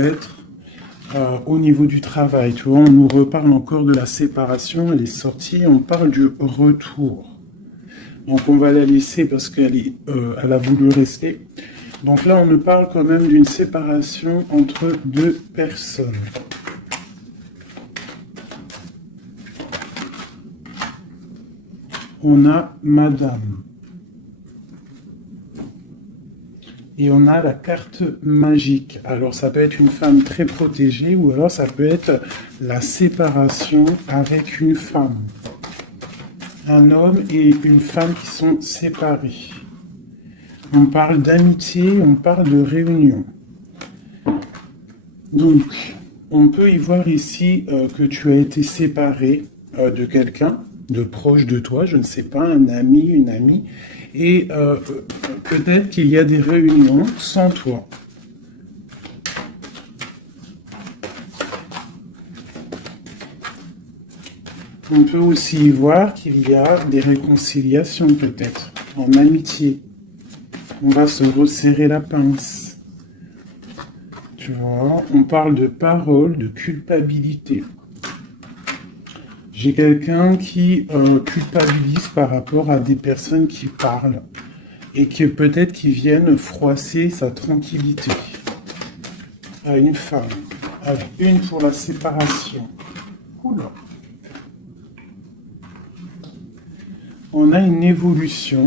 être au niveau du travail. Tu vois, on nous reparle encore de la séparation, elle est sortie, on parle du retour. Donc on va la laisser parce elle a voulu rester. Donc là, on nous parle quand même d'une séparation entre deux personnes. On a Madame. Et on a la carte magique. Alors ça peut être une femme très protégée ou alors ça peut être la séparation avec une femme. Un homme et une femme qui sont séparés. On parle d'amitié, on parle de réunion. Donc, on peut y voir ici que tu as été séparé de quelqu'un, de proche de toi, je ne sais pas, un ami, une amie, et peut-être qu'il y a des réunions sans toi. On peut aussi y voir qu'il y a des réconciliations peut-être, en amitié. On va se resserrer la pince. Tu vois, on parle de parole, de culpabilité. J'ai quelqu'un qui culpabilise par rapport à des personnes qui parlent et qui peut-être qui viennent froisser sa tranquillité. À une femme, avec une pour la séparation. Oula. On a une évolution.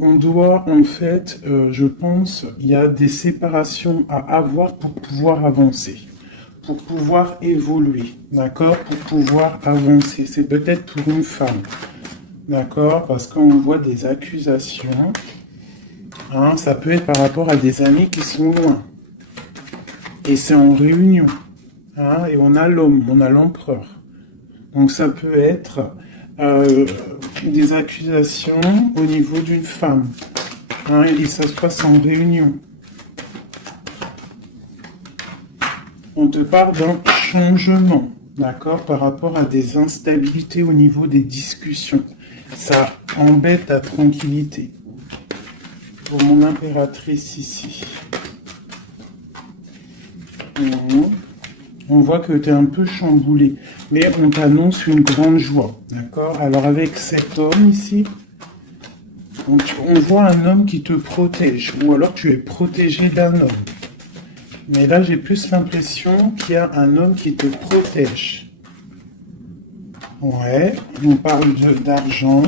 On doit, en fait, je pense, il y a des séparations à avoir pour pouvoir avancer, pour pouvoir évoluer, d'accord, pour pouvoir avancer. C'est peut-être pour une femme, d'accord, parce qu'on voit des accusations. Hein, ça peut être par rapport à des amis qui sont loin. Et c'est en réunion. Hein, et on a l'homme, on a l'empereur. Donc ça peut être des accusations au niveau d'une femme. Hein, et ça se passe en réunion. On te parle d'un changement, d'accord, par rapport à des instabilités au niveau des discussions. Ça embête ta tranquillité. Pour mon impératrice ici. On voit que tu es un peu chamboulé, mais on t'annonce une grande joie, d'accord? Alors avec cet homme ici, on voit un homme qui te protège, ou alors tu es protégé d'un homme. Mais là, j'ai plus l'impression qu'il y a un homme qui te protège. Ouais, on parle d'argent.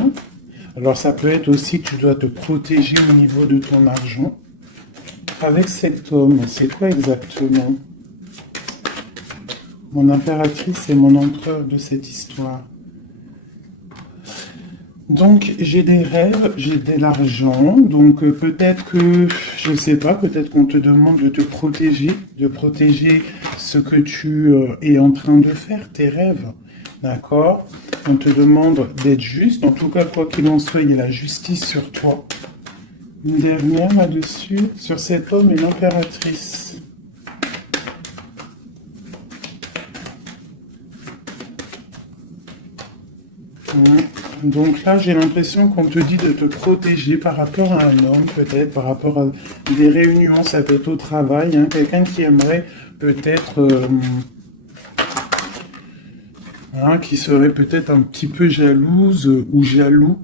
Alors ça peut être aussi que tu dois te protéger au niveau de ton argent. Avec cet homme, c'est quoi exactement? Mon impératrice et mon empereur de cette histoire. Donc, j'ai des rêves, j'ai de l'argent, donc peut-être que, je ne sais pas, peut-être qu'on te demande de te protéger, de protéger ce que tu es en train de faire, tes rêves, d'accord? On te demande d'être juste, en tout cas, quoi qu'il en soit, il y a la justice sur toi. Une dernière là-dessus, sur cet homme et l'impératrice. Donc là, j'ai l'impression qu'on te dit de te protéger par rapport à un homme, peut-être, par rapport à des réunions, ça peut être au travail, hein, quelqu'un qui aimerait peut-être, qui serait peut-être un petit peu jalouse ou jaloux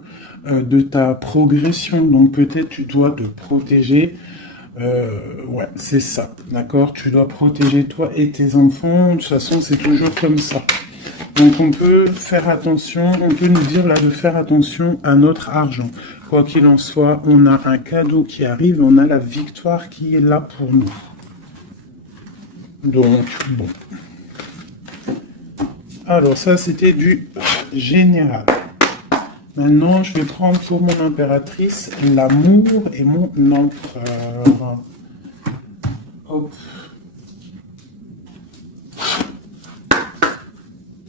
de ta progression. Donc peut-être tu dois te protéger. Ouais, c'est ça, d'accord? Tu dois protéger toi et tes enfants. De toute façon, c'est toujours comme ça. Donc on peut faire attention, on peut nous dire là de faire attention à notre argent. Quoi qu'il en soit, on a un cadeau qui arrive, on a la victoire qui est là pour nous. Donc, bon. Alors ça, c'était du général. Maintenant, je vais prendre pour mon impératrice l'amour et mon empereur. Hop.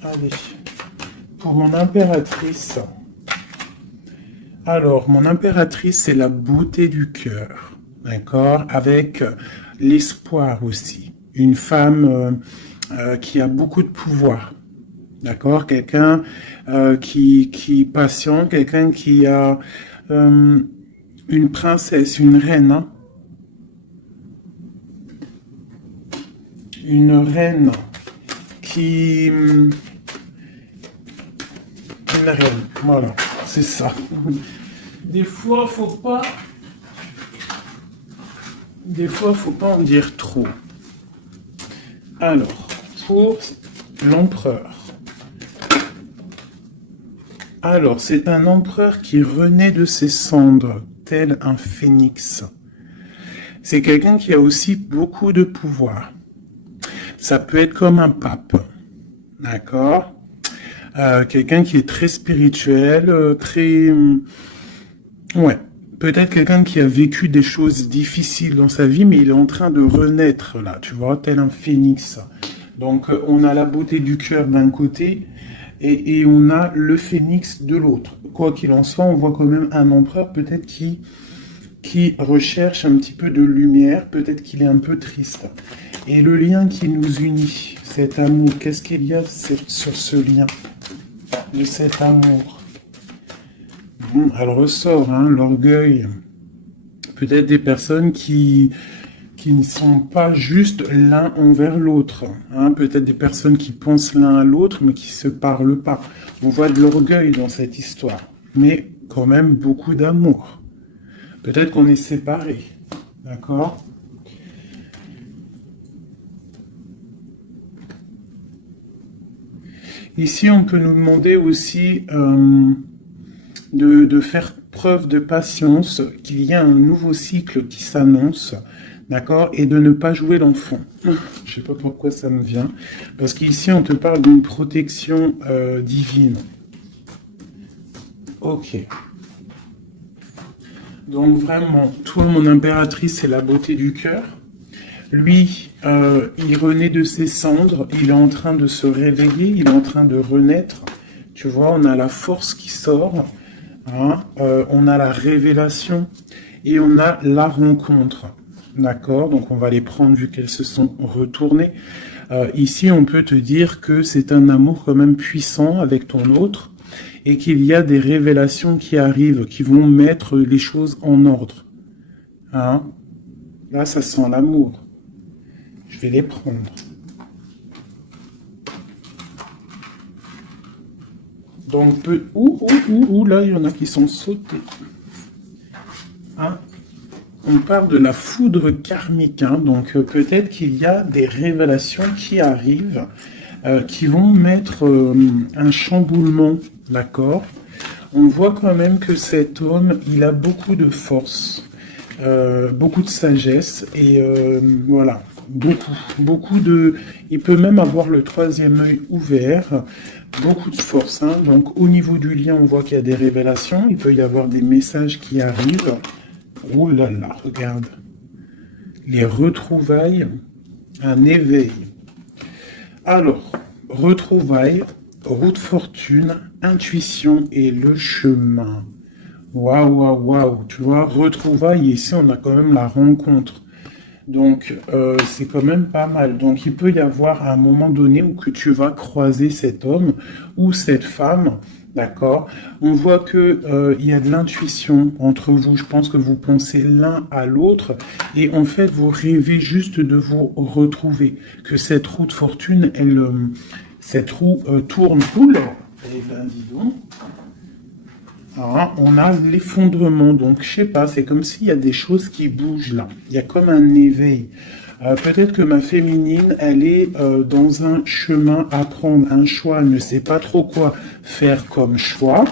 Allez, pour mon impératrice. Alors, mon impératrice, c'est la beauté du cœur, d'accord? Avec l'espoir aussi. Une femme qui a beaucoup de pouvoir, d'accord? Quelqu'un qui est patient, quelqu'un qui a une princesse, une reine, hein. Une reine qui... Une reine, voilà, c'est ça. Des fois, faut pas en dire trop. Alors, pour l'empereur. Alors, c'est un empereur qui renaît de ses cendres, tel un phénix. C'est quelqu'un qui a aussi beaucoup de pouvoir. Ça peut être comme un pape, d'accord? Quelqu'un qui est très spirituel, très... ouais, peut-être quelqu'un qui a vécu des choses difficiles dans sa vie, mais il est en train de renaître, là, tu vois, tel un phénix. Donc, on a la beauté du cœur d'un côté, et on a le phénix de l'autre. Quoi qu'il en soit, on voit quand même un empereur peut-être qui recherche un petit peu de lumière, peut-être qu'il est un peu triste. Et le lien qui nous unit, cet amour, qu'est-ce qu'il y a sur ce lien de cet amour? Elle ressort, hein, l'orgueil. Peut-être des personnes qui ne sont pas juste l'un envers l'autre. Hein, peut-être des personnes qui pensent l'un à l'autre, mais qui ne se parlent pas. On voit de l'orgueil dans cette histoire, mais quand même beaucoup d'amour. Peut-être qu'on est séparés, d'accord? Ici, on peut nous demander aussi de faire preuve de patience, qu'il y a un nouveau cycle qui s'annonce, d'accord? Et de ne pas jouer l'enfant. Je ne sais pas pourquoi ça me vient. Parce qu'ici, on te parle d'une protection divine. Ok. Donc vraiment, toi, mon impératrice, c'est la beauté du cœur. Lui, il renaît de ses cendres, il est en train de se réveiller, il est en train de renaître. Tu vois, on a la force qui sort, hein, on a la révélation et on a la rencontre. D'accord? Donc on va les prendre vu qu'elles se sont retournées. Ici, on peut te dire que c'est un amour quand même puissant avec ton autre et qu'il y a des révélations qui arrivent, qui vont mettre les choses en ordre. Hein? Là, ça sent l'amour. Je vais les prendre. Donc, là, il y en a qui sont sautés. Hein? On parle de la foudre karmique. Hein? Donc, peut-être qu'il y a des révélations qui arrivent, qui vont mettre un chamboulement, d'accord? On voit quand même que cet homme, il a beaucoup de force, beaucoup de sagesse, et voilà. Beaucoup de... Il peut même avoir le troisième œil ouvert, beaucoup de force. Hein. Donc au niveau du lien, on voit qu'il y a des révélations, il peut y avoir des messages qui arrivent. Oh là là, regarde. Les retrouvailles, un éveil. Alors, retrouvailles, route fortune, intuition et le chemin. Waouh, waouh, waouh. Tu vois, retrouvailles, ici on a quand même la rencontre. Donc, c'est quand même pas mal. Donc, il peut y avoir à un moment donné où que tu vas croiser cet homme ou cette femme, d'accord? On voit que il y a de l'intuition entre vous. Je pense que vous pensez l'un à l'autre et en fait, vous rêvez juste de vous retrouver. Que cette roue de fortune, cette roue tourne. Oula! Eh ben, dis donc. Alors, on a l'effondrement, donc je sais pas, c'est comme s'il y a des choses qui bougent là. Il y a comme un éveil. Peut-être que ma féminine, elle est dans un chemin à prendre, un choix, elle ne sait pas trop quoi faire comme choix.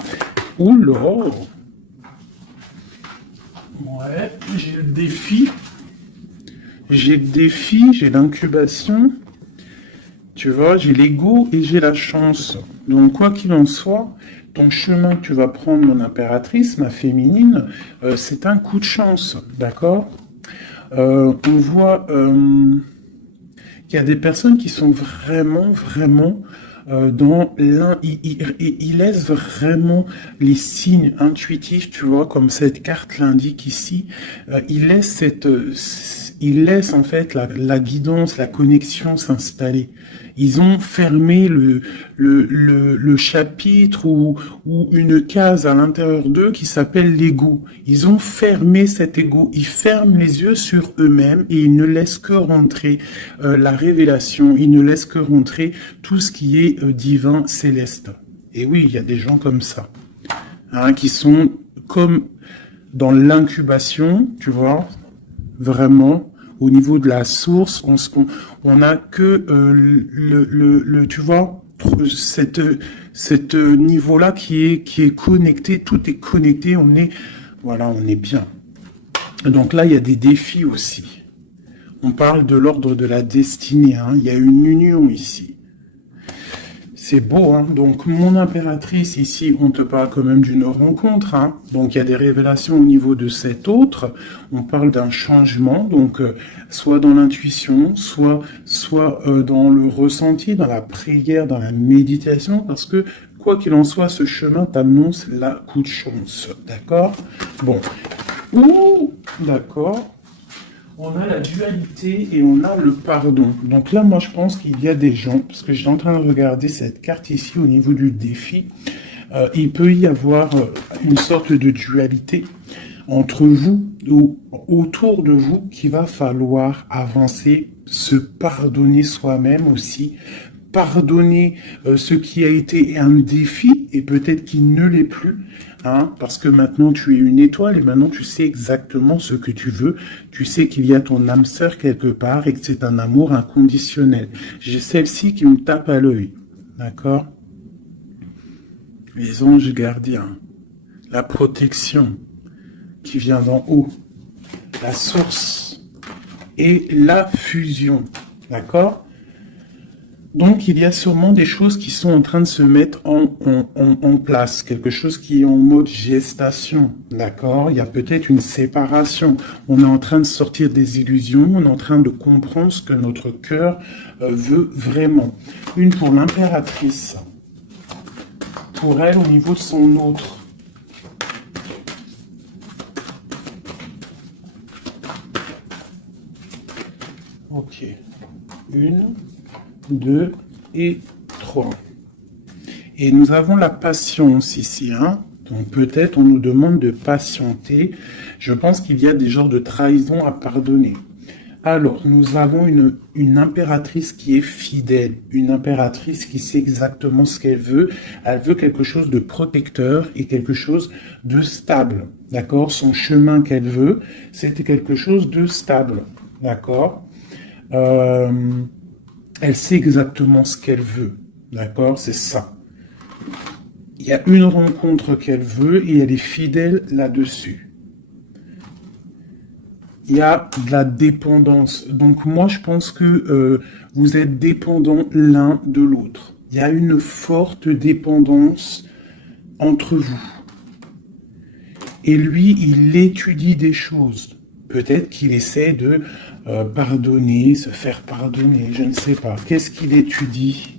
Oula! Ouais, j'ai le défi. J'ai l'incubation. Tu vois, j'ai l'ego et j'ai la chance. Donc, quoi qu'il en soit, ton chemin que tu vas prendre, mon impératrice, ma féminine, c'est un coup de chance, d'accord? On voit qu'il y a des personnes qui sont vraiment dans l'un... Ils laissent vraiment les signes intuitifs, tu vois, comme cette carte l'indique ici. Ils laissent laissent en fait la guidance, la connexion s'installer. Ils ont fermé le chapitre ou une case à l'intérieur d'eux qui s'appelle l'ego. Ils ont fermé cet ego. Ils ferment les yeux sur eux-mêmes et ils ne laissent que rentrer la révélation. Ils ne laissent que rentrer tout ce qui est divin, céleste. Et oui, il y a des gens comme ça, hein, qui sont comme dans l'incubation, tu vois, vraiment, au niveau de la source, on a que tu vois, cette niveau-là qui est connecté, tout est connecté, voilà, on est bien. Donc là, il y a des défis aussi. On parle de l'ordre de la destinée, hein, il y a une union ici. C'est beau, hein. Donc, mon impératrice, ici, on te parle quand même d'une rencontre, hein. Donc, il y a des révélations au niveau de cet autre. On parle d'un changement, donc, soit dans l'intuition, soit dans le ressenti, dans la prière, dans la méditation, parce que, quoi qu'il en soit, ce chemin t'annonce la coup de chance. D'accord? Bon. Ouh, d'accord. On a la dualité et on a le pardon. Donc là, moi, je pense qu'il y a des gens, parce que j'étais en train de regarder cette carte ici au niveau du défi, il peut y avoir une sorte de dualité entre vous ou autour de vous qu'il va falloir avancer, se pardonner soi-même aussi, pardonner ce qui a été un défi et peut-être qu'il ne l'est plus, hein, parce que maintenant tu es une étoile et maintenant tu sais exactement ce que tu veux, tu sais qu'il y a ton âme sœur quelque part et que c'est un amour inconditionnel. J'ai celle-ci qui me tape à l'œil, d'accord? Les anges gardiens, la protection qui vient d'en haut, la source et la fusion, d'accord? Donc, il y a sûrement des choses qui sont en train de se mettre en place, quelque chose qui est en mode gestation, d'accord? Il y a peut-être une séparation. On est en train de sortir des illusions, on est en train de comprendre ce que notre cœur veut vraiment. Une pour l'impératrice, pour elle au niveau de son autre. Ok, 1, 2 et 3. Et nous avons la patience ici, hein. Donc peut-être on nous demande de patienter. Je pense qu'il y a des genres de trahison à pardonner. Alors, nous avons une impératrice qui est fidèle, une impératrice qui sait exactement ce qu'elle veut. Elle veut quelque chose de protecteur et quelque chose de stable, d'accord? Son chemin qu'elle veut, c'était quelque chose de stable, d'accord? Elle sait exactement ce qu'elle veut, d'accord? C'est ça. Il y a une rencontre qu'elle veut et elle est fidèle là-dessus. Il y a de la dépendance. Donc moi, je pense que vous êtes dépendants l'un de l'autre. Il y a une forte dépendance entre vous. Et lui, il étudie des choses. Peut-être qu'il essaie de pardonner, se faire pardonner, je ne sais pas. Qu'est-ce qu'il étudie ?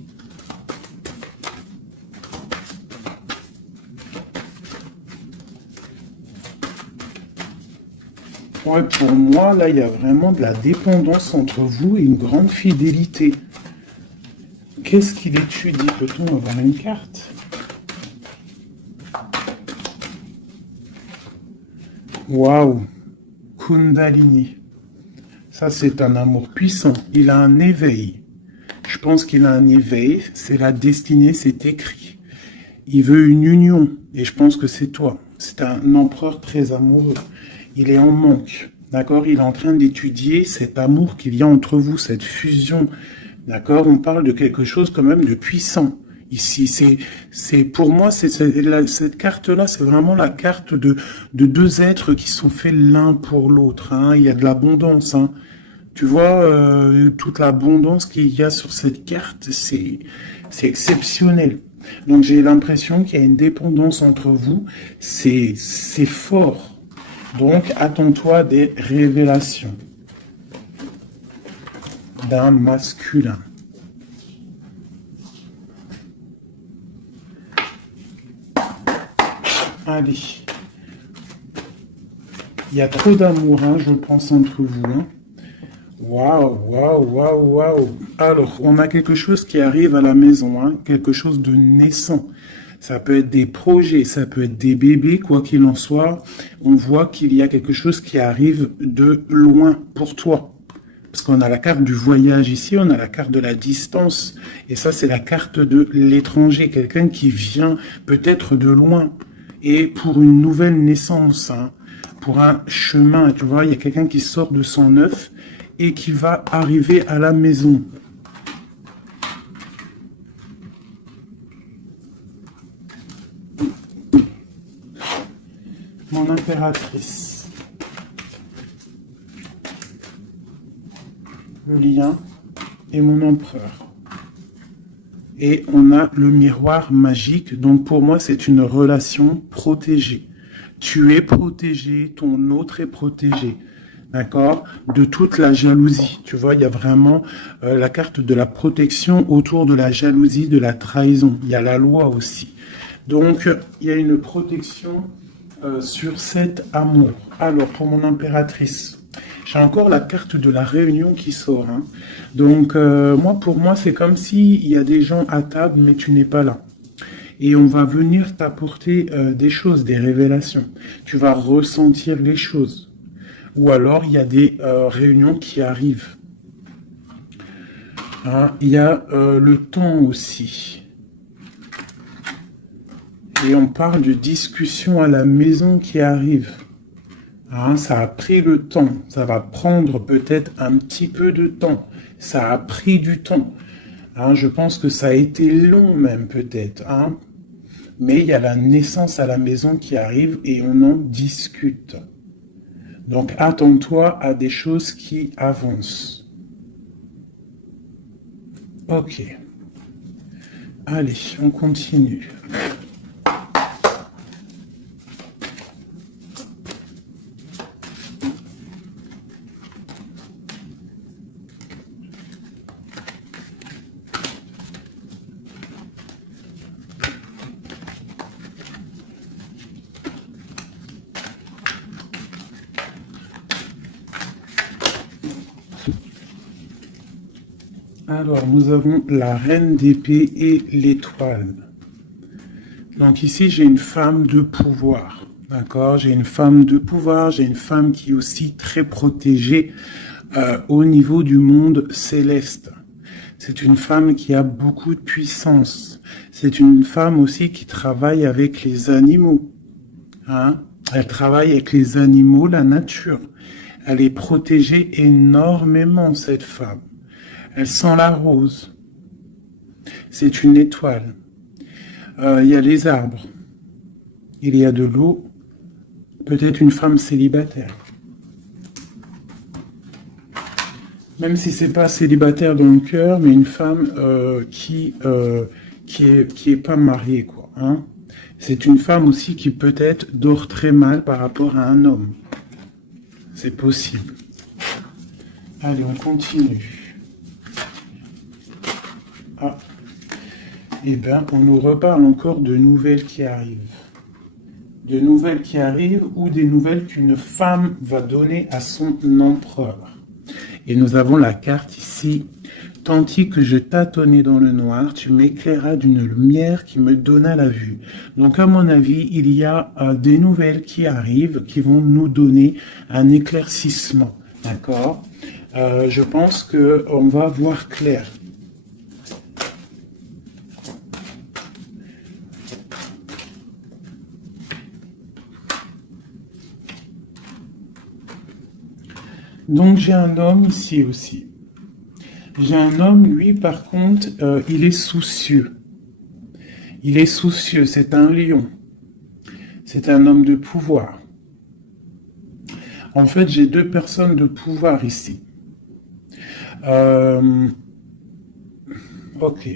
Ouais, pour moi, là, il y a vraiment de la dépendance entre vous et une grande fidélité. Qu'est-ce qu'il étudie? Peut-on avoir une carte? Waouh! Kundalini. Ça, c'est un amour puissant. Il a un éveil. Je pense qu'il a un éveil. C'est la destinée, c'est écrit. Il veut une union. Et je pense que c'est toi. C'est un empereur très amoureux. Il est en manque, d'accord? Il est en train d'étudier cet amour qu'il y a entre vous, cette fusion, d'accord? On parle de quelque chose quand même de puissant. Ici, c'est pour moi, cette carte-là, c'est vraiment la carte de deux êtres qui sont faits l'un pour l'autre, hein. Il y a de l'abondance, hein. Tu vois, toute l'abondance qu'il y a sur cette carte, c'est exceptionnel. Donc j'ai l'impression qu'il y a une dépendance entre vous, c'est fort. Donc, attends-toi des révélations d'un masculin. Allez. Il y a trop d'amour, hein, je pense, entre vous. Hein. Waouh, waouh, waouh, waouh. Alors, on a quelque chose qui arrive à la maison, hein, quelque chose de naissant. Ça peut être des projets, ça peut être des bébés, quoi qu'il en soit. On voit qu'il y a quelque chose qui arrive de loin pour toi. Parce qu'on a la carte du voyage ici, on a la carte de la distance. Et ça, c'est la carte de l'étranger, quelqu'un qui vient peut-être de loin. Et pour une nouvelle naissance, hein, pour un chemin, tu vois, il y a quelqu'un qui sort de son œuf et qui va arriver à la maison. Mon impératrice. Le lien et mon empereur. Et on a le miroir magique. Donc pour moi, c'est une relation protégée. Tu es protégé, ton autre est protégé. D'accord? De toute la jalousie. Tu vois, il y a vraiment la carte de la protection autour de la jalousie, de la trahison. Il y a la loi aussi. Donc, il y a une protection sur cet amour. Alors, pour mon impératrice, j'ai encore la carte de la réunion qui sort. Hein. Donc, pour moi, c'est comme s'il y a des gens à table, mais tu n'es pas là. Et on va venir t'apporter des choses, des révélations. Tu vas ressentir les choses. Ou alors, il y a des réunions qui arrivent. Hein, il y a le temps aussi. Et on parle de discussion à la maison qui arrive. Hein, ça a pris le temps. Ça va prendre peut-être un petit peu de temps. Ça a pris du temps. Hein, je pense que ça a été long même peut-être. Hein. Mais il y a la naissance à la maison qui arrive et on en discute. Donc attends-toi à des choses qui avancent. Ok. Allez, on continue. Alors, nous avons la reine d'épée et l'étoile. Donc ici, j'ai une femme de pouvoir. D'accord? J'ai une femme de pouvoir, j'ai une femme qui est aussi très protégée au niveau du monde céleste. C'est une femme qui a beaucoup de puissance. C'est une femme aussi qui travaille avec les animaux. Hein? Elle travaille avec les animaux, la nature. Elle est protégée énormément, cette femme. Elle sent la rose. C'est une étoile. Il y a les arbres. Il y a de l'eau. Peut-être une femme célibataire. Même si c'est pas célibataire dans le cœur, mais une femme qui est pas mariée, quoi. Hein. C'est une femme aussi qui peut-être dort très mal par rapport à un homme. C'est possible. Allez, on continue. Ah. Eh bien, on nous reparle encore de nouvelles qui arrivent. De nouvelles qui arrivent ou des nouvelles qu'une femme va donner à son empereur. Et nous avons la carte ici. Tandis que je tâtonnais dans le noir, tu m'éclairas d'une lumière qui me donna la vue. Donc, à mon avis, il y a des nouvelles qui arrivent, qui vont nous donner un éclaircissement. D'accord? Je pense qu'on va voir clair. Donc, j'ai un homme ici aussi. J'ai un homme, lui, par contre, il est soucieux. Il est soucieux, c'est un lion. C'est un homme de pouvoir. En fait, j'ai deux personnes de pouvoir ici. Ok.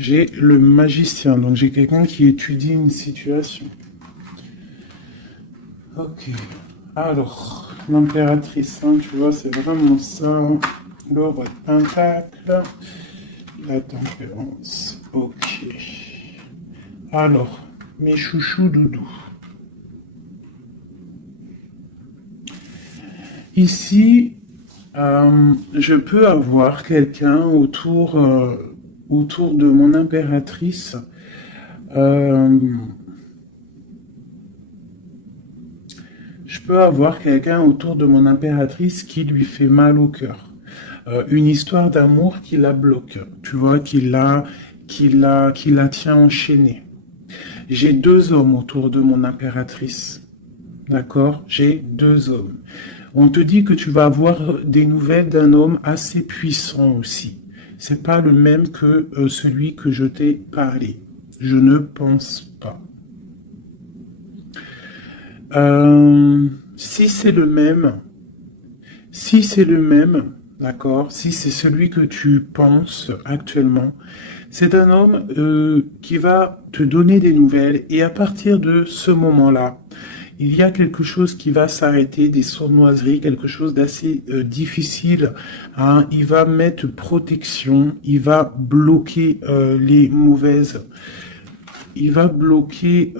J'ai le magicien, donc j'ai quelqu'un qui étudie une situation. Ok. Alors, l'impératrice, hein, tu vois, c'est vraiment ça. Hein. Le roi de pentacle, la tempérance. Ok. Alors, mes chouchous doudous. Ici, je peux avoir quelqu'un autour de mon impératrice. Je peux avoir quelqu'un autour de mon impératrice qui lui fait mal au cœur. Une histoire d'amour qui la bloque, tu vois, qui la tient enchaînée. J'ai 2 hommes autour de mon impératrice. D'accord? J'ai 2 hommes. On te dit que tu vas avoir des nouvelles d'un homme assez puissant aussi. C'est pas le même que celui que je t'ai parlé. Je ne pense pas. Si c'est le même, d'accord, si c'est celui que tu penses actuellement, c'est un homme qui va te donner des nouvelles et à partir de ce moment-là, il y a quelque chose qui va s'arrêter, des sournoiseries, quelque chose d'assez difficile. Hein. Il va mettre protection, il va bloquer les mauvaises. Il va bloquer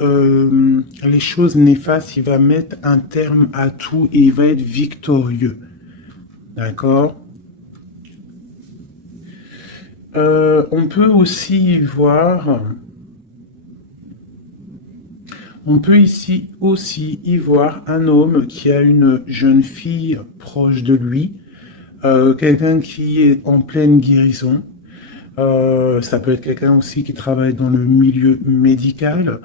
les choses néfastes, il va mettre un terme à tout et il va être victorieux. D'accord? On peut aussi y voir... On peut ici aussi y voir un homme qui a une jeune fille proche de lui, quelqu'un qui est en pleine guérison. Ça peut être quelqu'un aussi qui travaille dans le milieu médical.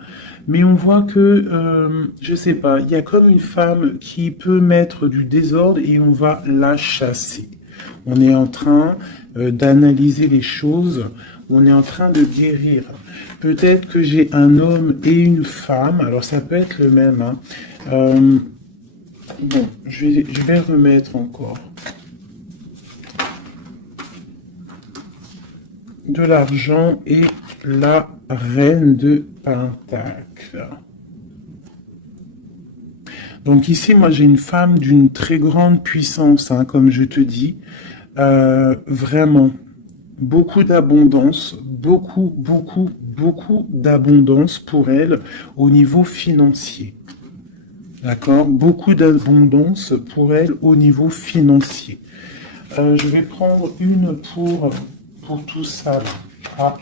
Mais on voit que, je sais pas, il y a comme une femme qui peut mettre du désordre et on va la chasser. On est en train d'analyser les choses, on est en train de guérir. Peut-être que j'ai un homme et une femme, alors ça peut être le même. Hein. Bon, je vais remettre encore. De l'argent et la reine de Pentacle. Donc ici, moi j'ai une femme d'une très grande puissance, hein, comme je te dis. Vraiment, beaucoup d'abondance, beaucoup d'abondance pour elle au niveau financier. D'accord? Beaucoup d'abondance pour elle au niveau financier. Je vais prendre une pour tout ça. Là. Ah.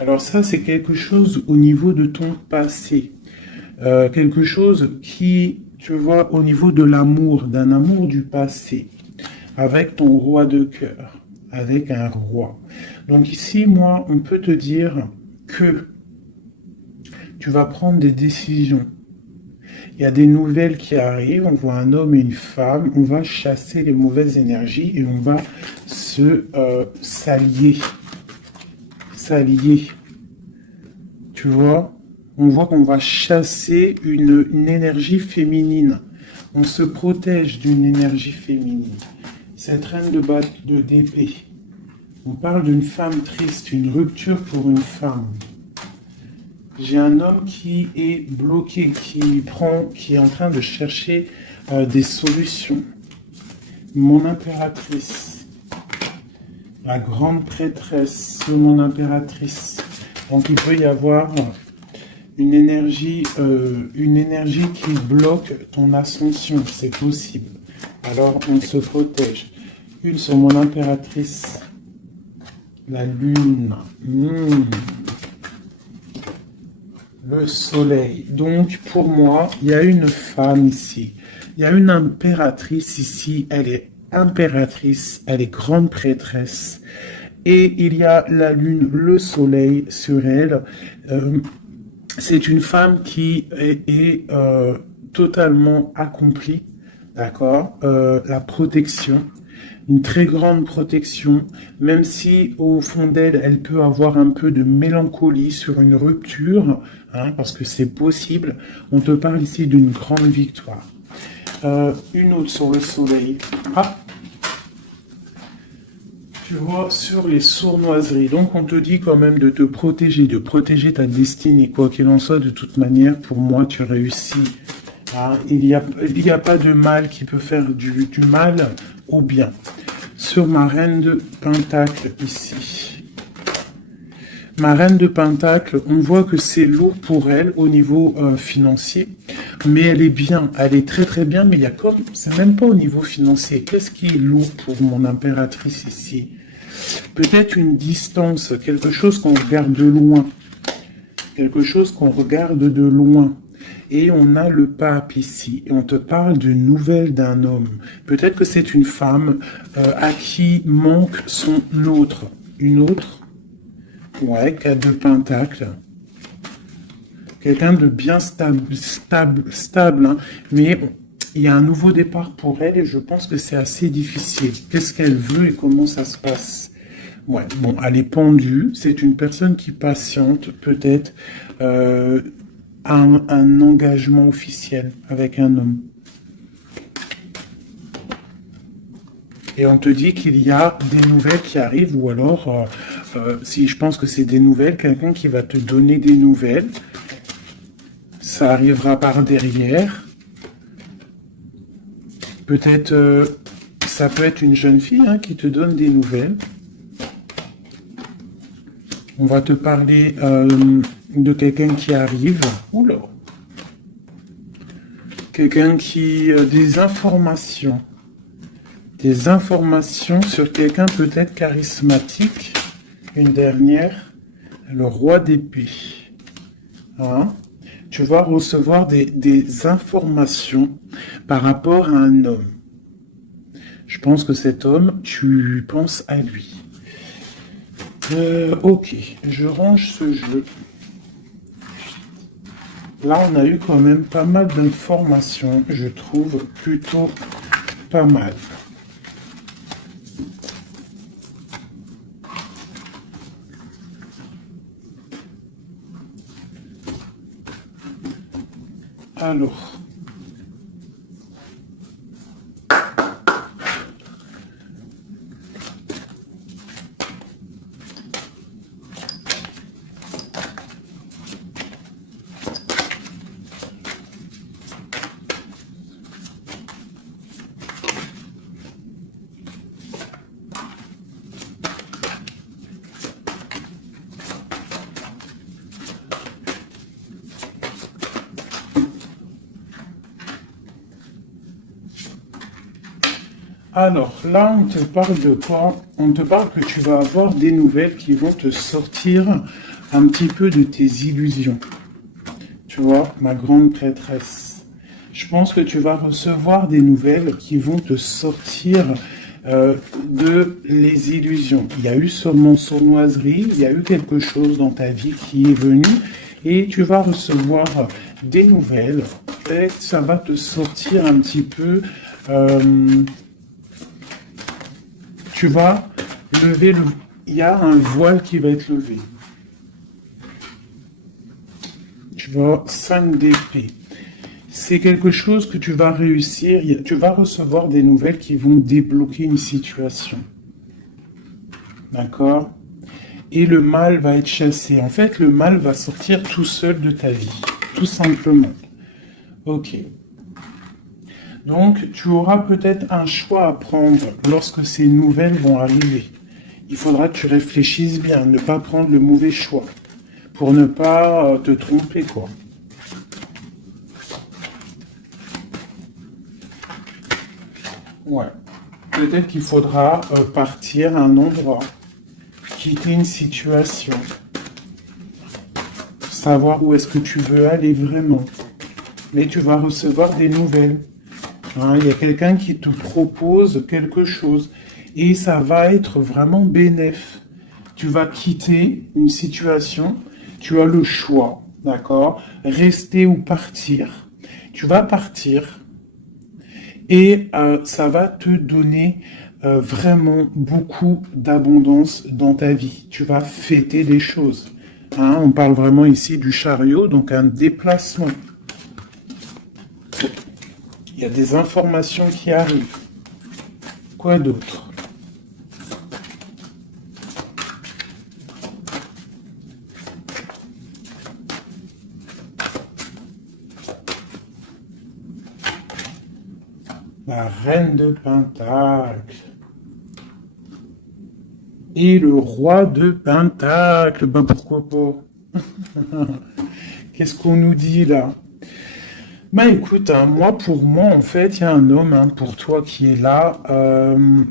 Alors ça, c'est quelque chose au niveau de ton passé. Quelque chose qui, tu vois, au niveau de l'amour, d'un amour du passé, avec ton roi de cœur, avec un roi. Donc ici, moi, on peut te dire que tu vas prendre des décisions. Il y a des nouvelles qui arrivent, on voit un homme et une femme, on va chasser les mauvaises énergies et on va s'allier. Tu vois, on voit qu'on va chasser une énergie féminine. On se protège d'une énergie féminine. Cette reine d'épée. On parle d'une femme triste, une rupture pour une femme. J'ai un homme qui est bloqué, qui est en train de chercher des solutions. Mon impératrice, la grande prêtresse de mon impératrice. Donc il peut y avoir une énergie qui bloque ton ascension, c'est possible. Alors on se protège. Une sur mon impératrice, la lune. Le soleil. Donc, pour moi, il y a une femme ici. Il y a une impératrice ici. Elle est impératrice. Elle est grande prêtresse. Et il y a la lune, le soleil sur elle. C'est une femme qui est totalement accomplie. D'accord? La protection. Une très grande protection, même si au fond d'elle, elle peut avoir un peu de mélancolie sur une rupture, hein, parce que c'est possible. On te parle ici d'une grande victoire. Une autre sur le soleil. Ah, tu vois, sur les sournoiseries. Donc on te dit quand même de te protéger, de protéger ta destinée. Quoi qu'il en soit, de toute manière, pour moi, tu réussis Hein, il y a pas de mal qui peut faire du mal au bien. Sur ma reine de Pentacle ici. Ma reine de Pentacle, on voit que c'est lourd pour elle au niveau financier, mais elle est bien, elle est très très bien, mais il y a comme, c'est même pas au niveau financier. Qu'est-ce qui est lourd pour mon impératrice ici? Peut-être une distance, quelque chose qu'on regarde de loin, quelque chose qu'on regarde de loin. Et on a le pape ici, et on te parle de nouvelles d'un homme. Peut-être que c'est une femme à qui manque son autre, une autre. Ouais, 4 de Pentacle. Quelqu'un de bien stable, hein. Mais il y a un nouveau départ pour elle et je pense que c'est assez difficile. Qu'est-ce qu'elle veut et comment ça se passe? Ouais, bon, elle est pendue. C'est une personne qui patiente, peut-être un engagement officiel avec un homme. Et on te dit qu'il y a des nouvelles qui arrivent, ou alors, si je pense que c'est des nouvelles, quelqu'un qui va te donner des nouvelles, ça arrivera par derrière. Peut-être, ça peut être une jeune fille hein, qui te donne des nouvelles. On va te parler de quelqu'un qui arrive. Oula. Quelqu'un qui... des informations. Des informations sur quelqu'un peut-être charismatique. Une dernière, le roi d'épée. Hein? Tu vas recevoir des informations par rapport à un homme. Je pense que cet homme, tu penses à lui. Ok, je range ce jeu. Là, on a eu quand même pas mal d'informations. Je trouve plutôt pas mal. Alors, là, on te parle de quoi? On te parle que tu vas avoir des nouvelles qui vont te sortir un petit peu de tes illusions. Tu vois, ma grande prêtresse. Je pense que tu vas recevoir des nouvelles qui vont te sortir de les illusions. Il y a eu sûrement sournoiserie, il y a eu quelque chose dans ta vie qui est venu et tu vas recevoir des nouvelles et ça va te sortir un petit peu... tu vas lever le... Il y a un voile qui va être levé. Tu vois, 5 d'épée. C'est quelque chose que tu vas réussir. Tu vas recevoir des nouvelles qui vont débloquer une situation. D'accord? Et le mal va être chassé. En fait, le mal va sortir tout seul de ta vie. Tout simplement. Ok. Donc, tu auras peut-être un choix à prendre lorsque ces nouvelles vont arriver. Il faudra que tu réfléchisses bien, ne pas prendre le mauvais choix, pour ne pas te tromper, quoi. Ouais. Peut-être qu'il faudra partir à un endroit, quitter une situation, savoir où est-ce que tu veux aller vraiment. Mais tu vas recevoir des nouvelles. Hein, il y a quelqu'un qui te propose quelque chose et ça va être vraiment bénéf. Tu vas quitter une situation, tu as le choix, d'accord? Rester ou partir. Tu vas partir et ça va te donner vraiment beaucoup d'abondance dans ta vie. Tu vas fêter des choses. Hein, on parle vraiment ici du chariot, donc un déplacement. Il y a des informations qui arrivent. Quoi d'autre? La reine de Pentacle. Et le roi de Pentacle. Ben pourquoi pas? Qu'est-ce qu'on nous dit là? Bah écoute, hein, moi pour moi en fait, il y a un homme hein, pour toi qui est là.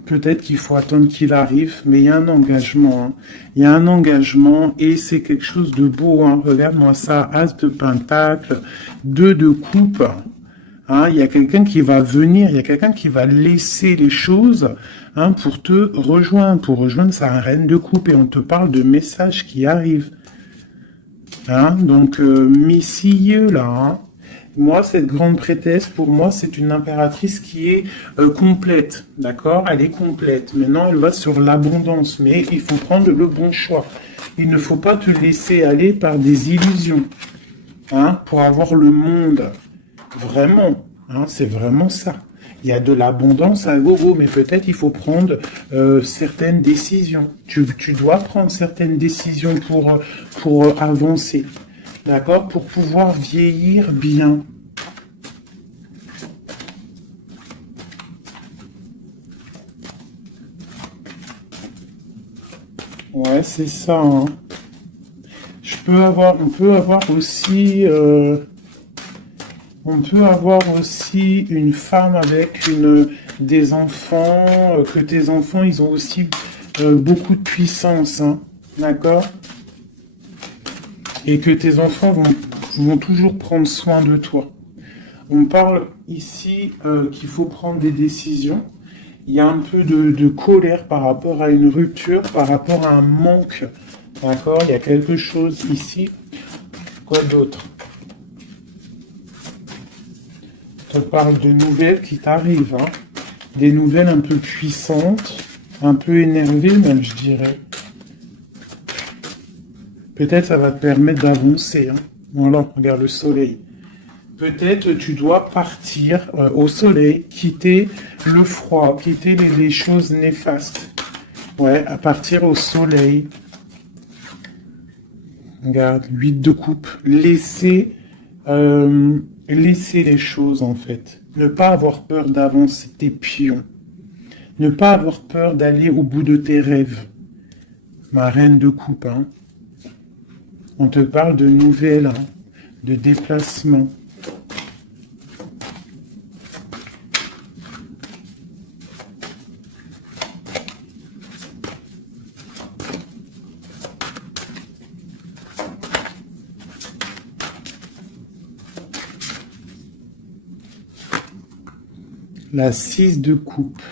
Peut-être qu'il faut attendre qu'il arrive, mais il y a un engagement. Hein. Il y a un engagement et c'est quelque chose de beau. Hein. Regarde-moi ça, As de Pentacle, 2 de coupe. Hein, il y a quelqu'un qui va venir, il y a quelqu'un qui va laisser les choses hein, pour te rejoindre, pour rejoindre sa reine de coupe. Et on te parle de messages qui arrivent. Hein, donc, messieurs là. Hein. Moi, cette grande prêtresse, pour moi, c'est une impératrice qui est complète, d'accord? Elle est complète. Maintenant, elle va sur l'abondance, mais il faut prendre le bon choix. Il ne faut pas te laisser aller par des illusions, hein, pour avoir le monde. Vraiment, hein, c'est vraiment ça. Il y a de l'abondance à gogo, mais peut-être il faut prendre certaines décisions. Tu dois prendre certaines décisions pour avancer. D'accord? Pour pouvoir vieillir bien. Ouais, c'est ça. Hein. On peut avoir aussi, une femme avec des enfants, que tes enfants, ils ont aussi beaucoup de puissance. Hein. D'accord? Et que tes enfants vont toujours prendre soin de toi. On parle ici qu'il faut prendre des décisions. Il y a un peu de colère par rapport à une rupture, par rapport à un manque. D'accord? Il y a quelque chose ici. Quoi d'autre? On te parle de nouvelles qui t'arrivent. Hein? Des nouvelles un peu puissantes, un peu énervées même, je dirais. Peut-être ça va te permettre d'avancer. Hein. Voilà, regarde le soleil. Peut-être tu dois partir au soleil, quitter le froid, quitter les choses néfastes. Ouais, à partir au soleil. Regarde, 8 de coupe. Laisser les choses en fait. Ne pas avoir peur d'avancer tes pions. Ne pas avoir peur d'aller au bout de tes rêves. Ma reine de coupe, hein. On te parle de nouvelles, hein, de déplacements. La 6 de coupe.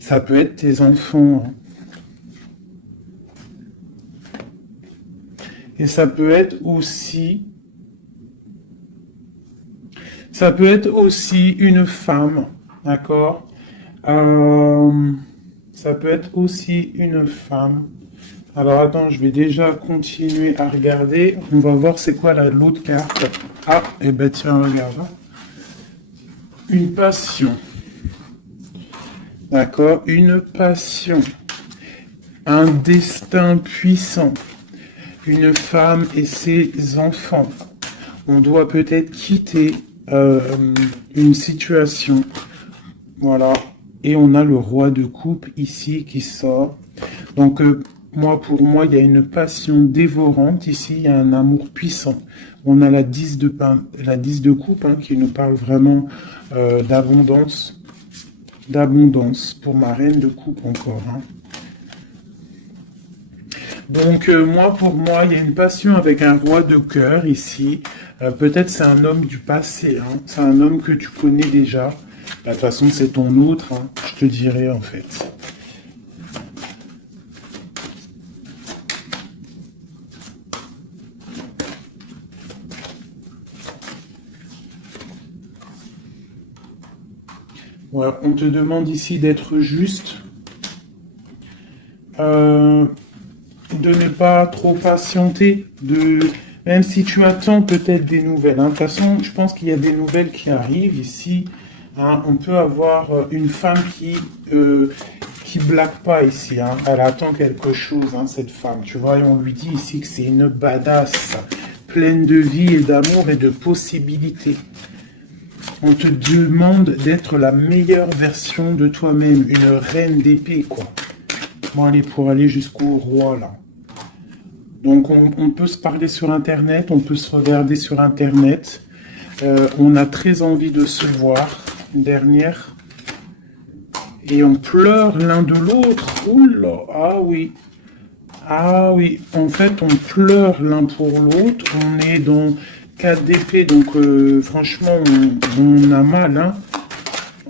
Ça peut être tes enfants. Hein. Et ça peut être aussi une femme, d'accord? Ça peut être aussi une femme. Alors attends, je vais déjà continuer à regarder. On va voir c'est quoi l'autre carte. Ah, et ben tiens, regarde. Une passion. D'accord? Une passion. Un destin puissant. Une femme et ses enfants. On doit peut-être quitter une situation. Voilà. Et on a le roi de coupe ici qui sort. Donc, pour moi, il y a une passion dévorante. Ici, il y a un amour puissant. On a la 10 de coupe hein, qui nous parle vraiment d'abondance. D'abondance pour ma reine de coupe encore. Hein. Donc, pour moi, il y a une passion avec un roi de cœur ici. Peut-être c'est un homme du passé. Hein. C'est un homme que tu connais déjà. De toute façon, c'est ton autre. Hein. Je te dirai en fait. Voilà, on te demande ici d'être juste. De ne pas trop patienter, même si tu attends peut-être des nouvelles. Hein. De toute façon, je pense qu'il y a des nouvelles qui arrivent ici. Hein. On peut avoir une femme qui blague pas ici. Hein. Elle attend quelque chose, hein, cette femme. Tu vois, et on lui dit ici que c'est une badass, pleine de vie et d'amour et de possibilités. On te demande d'être la meilleure version de toi-même. Une reine d'épée, quoi. Bon, allez, pour aller jusqu'au roi, là. Donc, on peut se parler sur Internet, on peut se regarder sur Internet. On a très envie de se voir. Une dernière. Et on pleure l'un de l'autre. Oula, ah oui. Ah oui, en fait, on pleure l'un pour l'autre. On est dans 4 d'épée, donc franchement, on a mal, hein.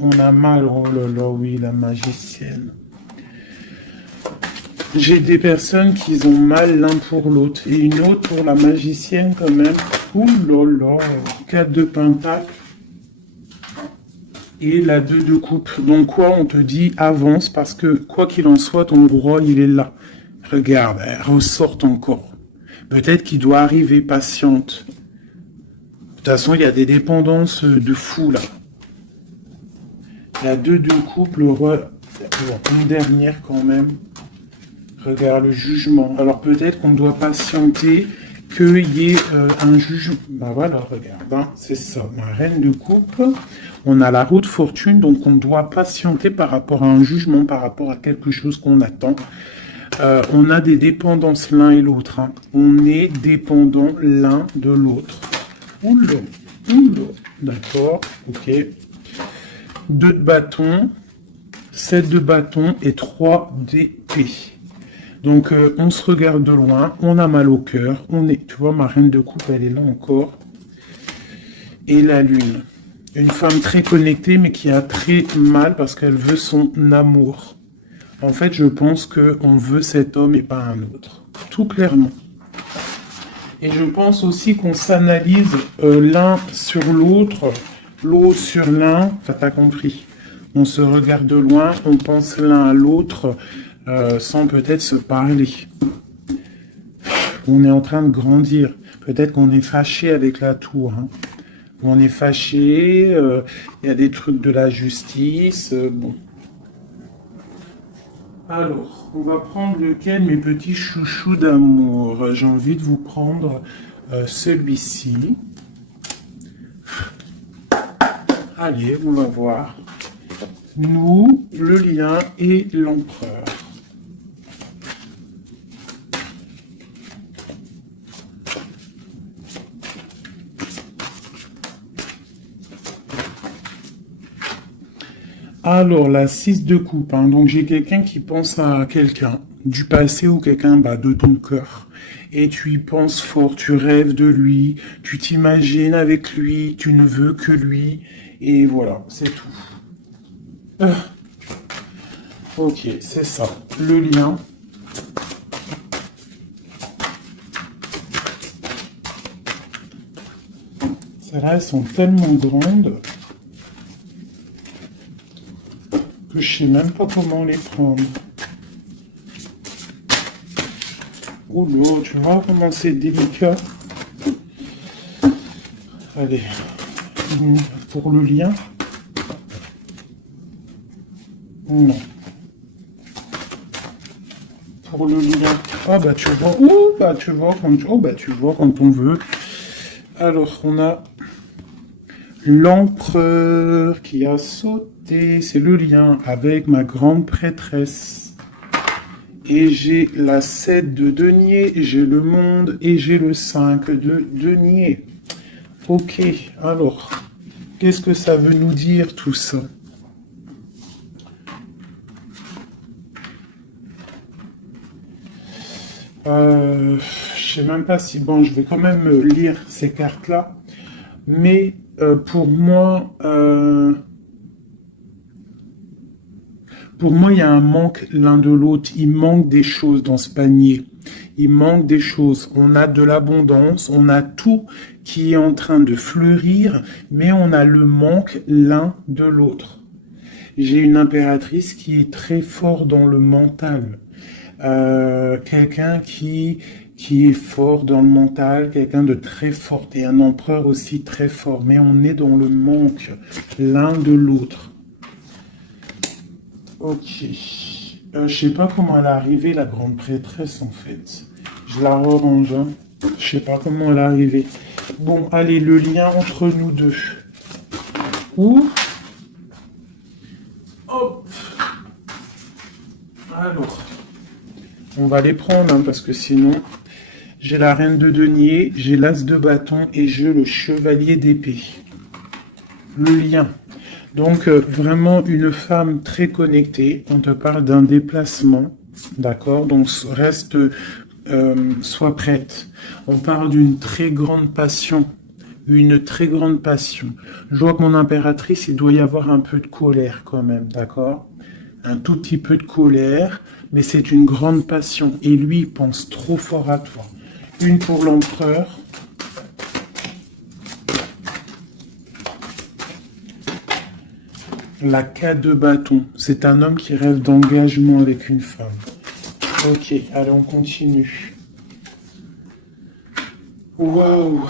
On a mal, oh là là, oui, la magicienne. J'ai des personnes qui ont mal l'un pour l'autre. Et une autre pour la magicienne, quand même. Ouh là là, 4 de pentacle. Et la 2 de coupe. Donc quoi, on te dit avance, parce que quoi qu'il en soit, ton roi, il est là. Regarde, elle ressort encore. Peut-être qu'il doit arriver, patiente. De toute façon, il y a des dépendances de fou, là. La 2 de coupe, le roi... Une dernière, quand même. Regarde, le jugement. Alors, peut-être qu'on doit patienter qu'il y ait un jugement. Ben voilà, regarde, hein, c'est ça. Ma reine de coupe. On a la roue de fortune, donc on doit patienter par rapport à un jugement, par rapport à quelque chose qu'on attend. On a des dépendances l'un et l'autre. Hein. On est dépendant l'un de l'autre. Oula, oula. D'accord, ok. 2 de bâton, 7 de bâton et 3 d'épée. Donc, on se regarde de loin, on a mal au cœur. On est, tu vois, ma reine de coupe, elle est là encore. Et la lune. Une femme très connectée, mais qui a très mal parce qu'elle veut son amour. En fait, je pense qu'on veut cet homme et pas un autre. Tout clairement. Et je pense aussi qu'on s'analyse l'un sur l'autre, l'autre sur l'un. Enfin, t'as compris. On se regarde de loin, on pense l'un à l'autre sans peut-être se parler. On est en train de grandir. Peut-être qu'on est fâché avec la tour. Hein. On est fâché, il y a des trucs de la justice. Bon. Alors, on va prendre lequel, mes petits chouchous d'amour? J'ai envie de vous prendre celui-ci. Allez, on va voir. Nous, le lien et l'empereur. Alors, la 6 de coupe, hein. Donc j'ai quelqu'un qui pense à quelqu'un du passé ou quelqu'un de ton cœur. Et tu y penses fort, tu rêves de lui, tu t'imagines avec lui, tu ne veux que lui. Et voilà, c'est tout. Ok, c'est ça, le lien. Celles-là, elles sont tellement grandes que je sais même pas comment les prendre. Oh là, tu vois comment c'est délicat. Allez, pour le lien. Non. Pour le lien. Ah bah tu vois. Oh bah tu vois quand tu vois quand on veut. Alors on a l'empereur qui a sauté. C'est le lien avec ma grande prêtresse. Et j'ai la 7 de denier, j'ai le monde et j'ai le 5 de denier. Ok, alors, qu'est-ce que ça veut nous dire tout ça? Je sais même pas si... Bon, je vais quand même lire ces cartes-là. Mais pour moi, il y a un manque l'un de l'autre. Il manque des choses dans ce panier. Il manque des choses. On a de l'abondance, on a tout qui est en train de fleurir, mais on a le manque l'un de l'autre. J'ai une impératrice qui est très fort dans le mental. Quelqu'un qui est fort dans le mental, quelqu'un de très fort, et un empereur aussi très fort. Mais on est dans le manque l'un de l'autre. Ok. Je sais pas comment elle est arrivée, la grande prêtresse, en fait. Je la rerange. Hein. Je sais pas comment elle est arrivée. Bon, allez, le lien entre nous deux. Ouh. Hop. Alors, on va les prendre, hein, parce que sinon, j'ai la reine de denier, j'ai l'as de bâton et j'ai le chevalier d'épée. Le lien. Donc, vraiment une femme très connectée. On te parle d'un déplacement, d'accord? Donc, reste, sois prête. On parle d'une très grande passion. Une très grande passion. Je vois que mon impératrice, il doit y avoir un peu de colère quand même, d'accord? Un tout petit peu de colère, mais c'est une grande passion. Et lui, il pense trop fort à toi. Une pour l'empereur. La 4 de bâton. C'est un homme qui rêve d'engagement avec une femme. Ok, allez, on continue. Waouh!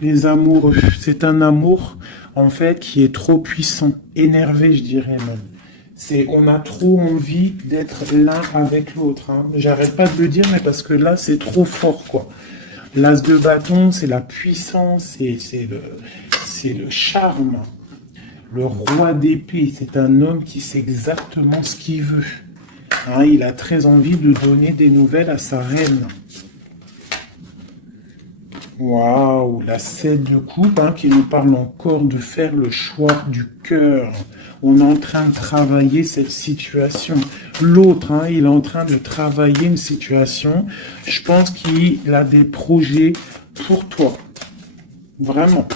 Les amoureux. C'est un amour, en fait, qui est trop puissant. Énervé, je dirais même. On a trop envie d'être l'un avec l'autre. Hein. J'arrête pas de le dire, mais parce que là, c'est trop fort, quoi. L'as de bâton, c'est la puissance, c'est le charme. Le roi d'épée, c'est un homme qui sait exactement ce qu'il veut. Hein, il a très envie de donner des nouvelles à sa reine. Waouh, la 7 de coupe, hein, qui nous parle encore de faire le choix du cœur. On est en train de travailler cette situation. L'autre, hein, il est en train de travailler une situation. Je pense qu'il a des projets pour toi. Vraiment.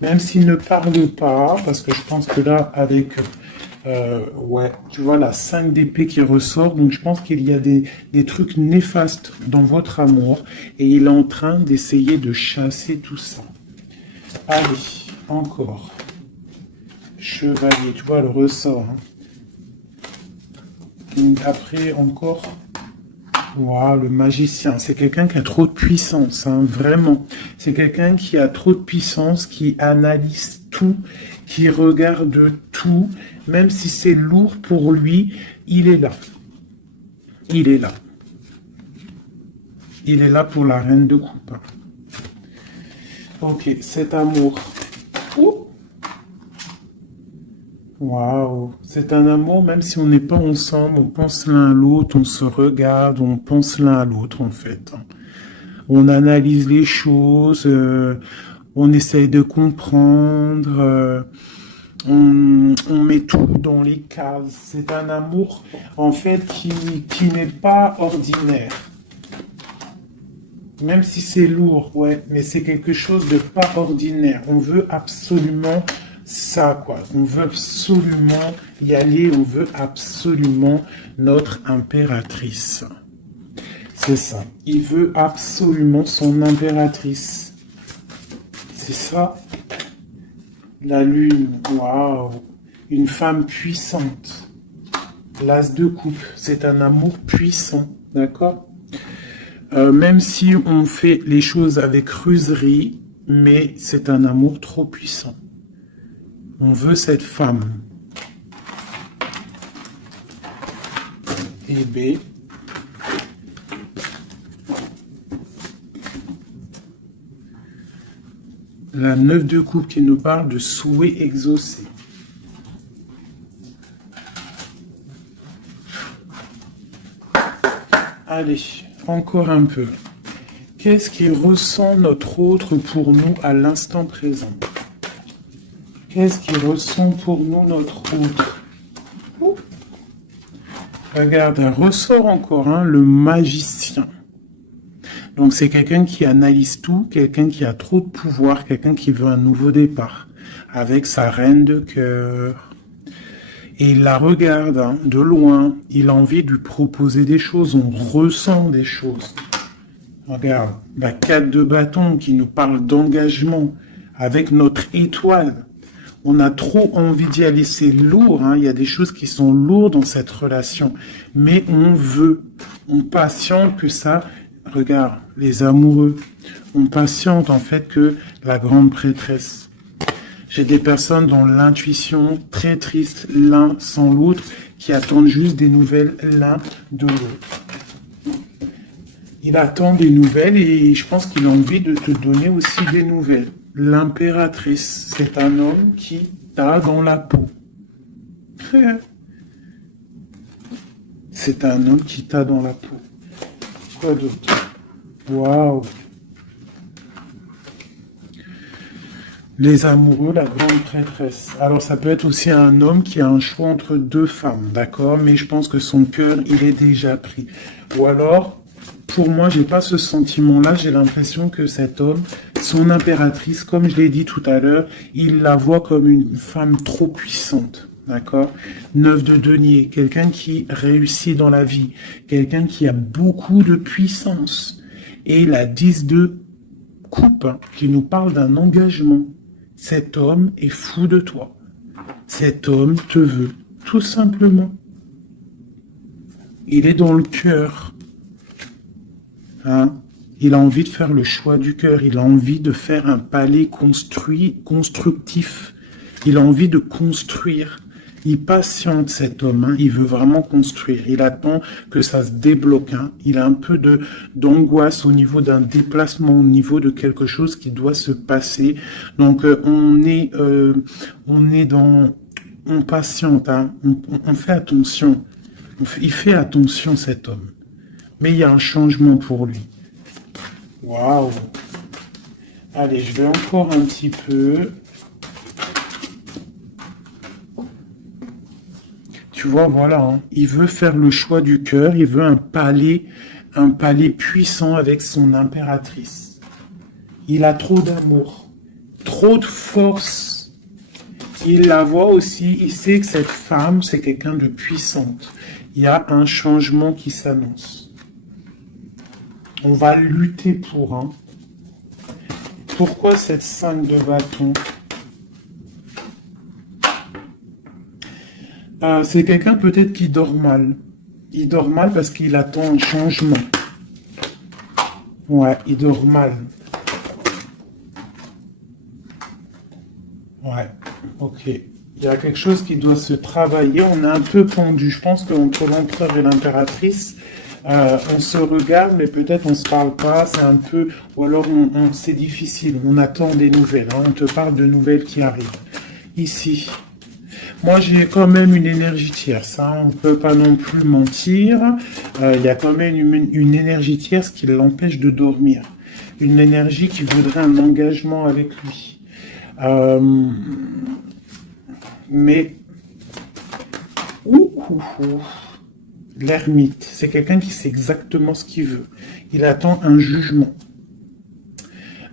Même s'il ne parle pas, parce que je pense que là, avec... ouais, tu vois la 5 d'épée qui ressort, donc je pense qu'il y a des trucs néfastes dans votre amour, et il est en train d'essayer de chasser tout ça. Allez, encore. Chevalier, tu vois, le ressort. Hein. Après, encore... Wow, le magicien, c'est quelqu'un qui a trop de puissance, hein, vraiment. C'est quelqu'un qui a trop de puissance, qui analyse tout, qui regarde tout, même si c'est lourd pour lui, il est là. Il est là. Il est là pour la reine de coupe. Ok, cet amour. Waouh, c'est un amour, même si on n'est pas ensemble, on pense l'un à l'autre, on se regarde, on pense l'un à l'autre en fait. On analyse les choses, on essaye de comprendre, on met tout dans les cases. C'est un amour en fait qui n'est pas ordinaire. Même si c'est lourd, ouais, mais c'est quelque chose de pas ordinaire. On veut absolument ça, quoi. On veut absolument y aller, on veut absolument notre impératrice. C'est ça. Il veut absolument son impératrice. C'est ça. La lune, waouh. Une femme puissante. L'as de coupe, c'est un amour puissant, d'accord? Même si on fait les choses avec ruserie, mais c'est un amour trop puissant. On veut cette femme. Et B. La 9 de coupe qui nous parle de souhait exaucé. Allez, encore un peu. Qu'est-ce qui ressent notre autre pour nous à l'instant présent? Qu'est-ce qui ressent pour nous notre autre? Regarde, un ressort encore, hein, le magicien. Donc c'est quelqu'un qui analyse tout, quelqu'un qui a trop de pouvoir, quelqu'un qui veut un nouveau départ, avec sa reine de cœur. Et il la regarde hein, de loin, il a envie de lui proposer des choses, on ressent des choses. Regarde, la 4 de bâton qui nous parle d'engagement avec notre étoile. On a trop envie d'y aller, c'est lourd, hein. Il y a des choses qui sont lourdes dans cette relation. Mais on veut, on patiente que ça, regarde, les amoureux, on patiente en fait que la grande prêtresse. J'ai des personnes dans l'intuition très triste, l'un sans l'autre, qui attendent juste des nouvelles l'un de l'autre. Il attend des nouvelles et je pense qu'il a envie de te donner aussi des nouvelles. l'impératrice. C'est un homme qui t'a dans la peau. C'est un homme qui t'a dans la peau. Quoi d'autre? Waouh. Les amoureux, la grande prêtresse. Alors, ça peut être aussi un homme qui a un choix entre deux femmes, d'accord? Mais je pense que son cœur, il est déjà pris. Ou alors, pour moi, j'ai pas ce sentiment-là. J'ai l'impression que cet homme, son impératrice, comme je l'ai dit tout à l'heure, il la voit comme une femme trop puissante, d'accord? 9 de denier, quelqu'un qui réussit dans la vie, quelqu'un qui a beaucoup de puissance. Et la 10 de coupe, hein, qui nous parle d'un engagement. Cet homme est fou de toi. Cet homme te veut, tout simplement. Il est dans le cœur. Hein? Il a envie de faire le choix du cœur. Il a envie de faire un palais constructif. Il a envie de construire. Il patiente, cet homme. Hein? Il veut vraiment construire. Il attend que ça se débloque. Hein? Il a un peu d'angoisse au niveau d'un déplacement, au niveau de quelque chose qui doit se passer. Donc, on patiente. Hein? On fait attention. Il fait attention, cet homme. Mais il y a un changement pour lui. Waouh! Allez, je vais encore un petit peu. Tu vois, voilà, hein. Il veut faire le choix du cœur, il veut un palais puissant avec son impératrice. Il a trop d'amour, trop de force. Il la voit aussi, il sait que cette femme, c'est quelqu'un de puissante. Il y a un changement qui s'annonce. On va lutter pour, hein. Pourquoi cette 5 de bâton? C'est quelqu'un peut-être qui dort mal. Il dort mal parce qu'il attend un changement. Ouais, il dort mal. Ouais, ok. Il y a quelque chose qui doit se travailler. On est un peu pendu. Je pense qu'entre l'empereur et l'impératrice, on se regarde, mais peut-être on se parle pas. C'est un peu... Ou alors, c'est difficile. On attend des nouvelles. Hein. On te parle de nouvelles qui arrivent. Ici... Moi, j'ai quand même une énergie tierce. Hein. On ne peut pas non plus mentir. Il y a quand même une énergie tierce qui l'empêche de dormir. Une énergie qui voudrait un engagement avec lui. Mais... L'ermite, c'est quelqu'un qui sait exactement ce qu'il veut. Il attend un jugement.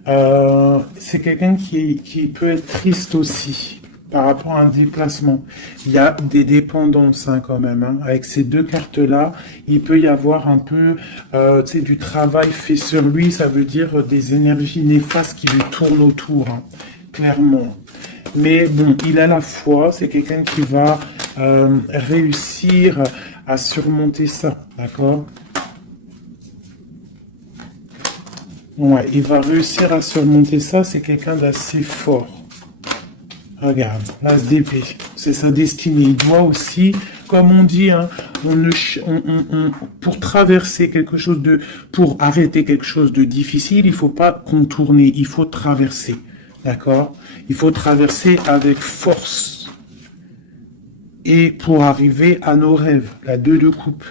C'est quelqu'un qui peut être triste aussi. Par rapport à un déplacement. Il y a des dépendances hein, quand même. Hein. Avec ces deux cartes-là, il peut y avoir un peu du travail fait sur lui. Ça veut dire des énergies néfastes qui lui tournent autour, hein, clairement. Mais bon, il a la foi. C'est quelqu'un qui va réussir à surmonter ça. D'accord? Ouais, il va réussir à surmonter ça. C'est quelqu'un d'assez fort. Regarde, l'as d'épée, c'est sa destinée. Il doit aussi, comme on dit, hein, pour traverser quelque chose pour arrêter quelque chose de difficile, il faut pas contourner, il faut traverser, d'accord? Il faut traverser avec force. Et pour arriver à nos rêves, la 2 de coupe,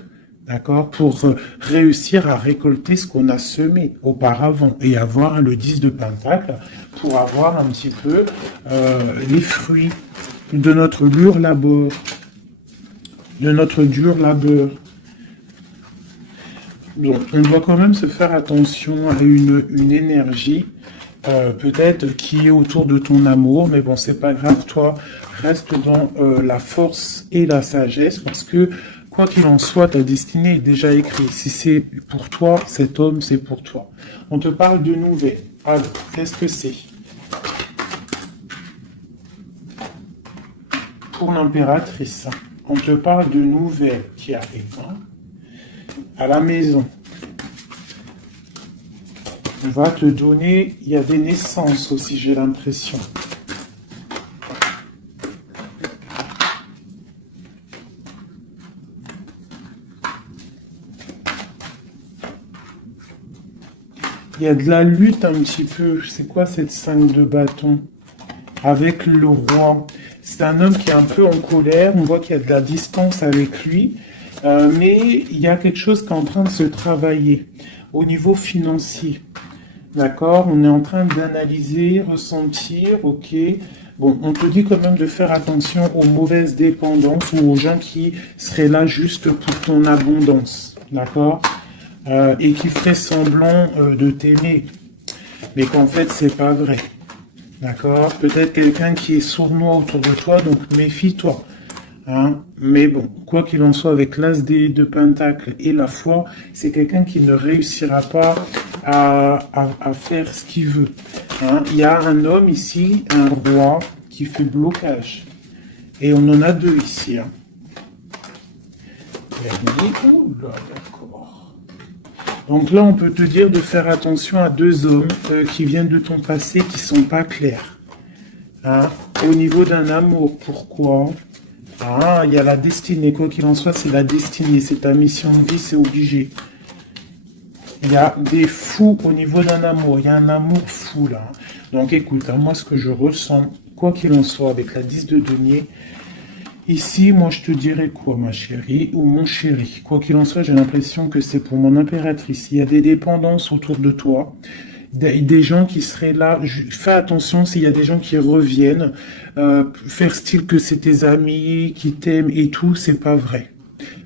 d'accord? Pour réussir à récolter ce qu'on a semé auparavant et avoir le 10 de pentacle pour avoir un petit peu les fruits de notre dur labeur. Donc, on doit quand même se faire attention à une énergie peut-être qui est autour de ton amour, mais bon, c'est pas grave, toi, reste dans la force et la sagesse, parce que quoi qu'il en soit, ta destinée est déjà écrite. Si c'est pour toi, cet homme, c'est pour toi. On te parle de nouvelles. Alors, qu'est-ce que c'est? Pour l'impératrice, on te parle de nouvelles qui arrivent hein, à la maison. On va te donner, il y a des naissances aussi, j'ai l'impression. Il y a de la lutte un petit peu. C'est quoi cette 5 de bâton? Avec le roi. C'est un homme qui est un peu en colère. On voit qu'il y a de la distance avec lui. Mais il y a quelque chose qui est en train de se travailler au niveau financier. D'accord? On est en train d'analyser, ressentir, ok. Bon, on te dit quand même de faire attention aux mauvaises dépendances ou aux gens qui seraient là juste pour ton abondance. D'accord? Et qui feraient semblant de t'aimer. Mais qu'en fait, c'est pas vrai. D'accord? Peut-être quelqu'un qui est sournois autour de toi, donc méfie-toi. Hein? Mais bon, quoi qu'il en soit, avec l'as de Pentacle et la foi, c'est quelqu'un qui ne réussira pas à faire ce qu'il veut. Hein? Il y a un homme ici, un roi, qui fait blocage. Et on en a deux ici. Hein. Oula, d'accord. Donc là, on peut te dire de faire attention à deux hommes qui viennent de ton passé, qui sont pas clairs. Hein? Au niveau d'un amour, pourquoi? Ah, il y a la destinée, quoi qu'il en soit, c'est la destinée, c'est ta mission de vie, c'est obligé. Il y a des fous au niveau d'un amour, il y a un amour fou là. Donc écoute, hein, moi ce que je ressens, quoi qu'il en soit, avec la 10 de denier, ici, moi je te dirais quoi ma chérie, ou mon chéri, quoi qu'il en soit, j'ai l'impression que c'est pour mon impératrice. Il y a des dépendances autour de toi. Des gens qui seraient là, fais attention s'il y a des gens qui reviennent, faire style que c'est tes amis, qui t'aiment et tout, c'est pas vrai.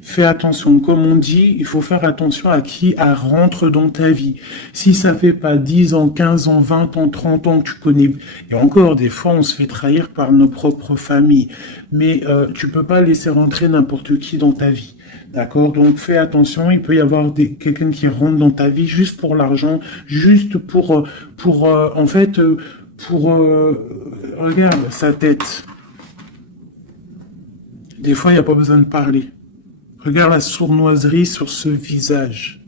Fais attention, comme on dit, il faut faire attention à qui rentre dans ta vie. Si ça fait pas 10 ans, 15 ans, 20 ans, 30 ans que tu connais, et encore des fois on se fait trahir par nos propres familles, mais tu peux pas laisser rentrer n'importe qui dans ta vie. D'accord? Donc fais attention, il peut y avoir quelqu'un qui rentre dans ta vie juste pour l'argent, juste pour regarde sa tête. Des fois, il n'y a pas besoin de parler. Regarde la sournoiserie sur ce visage.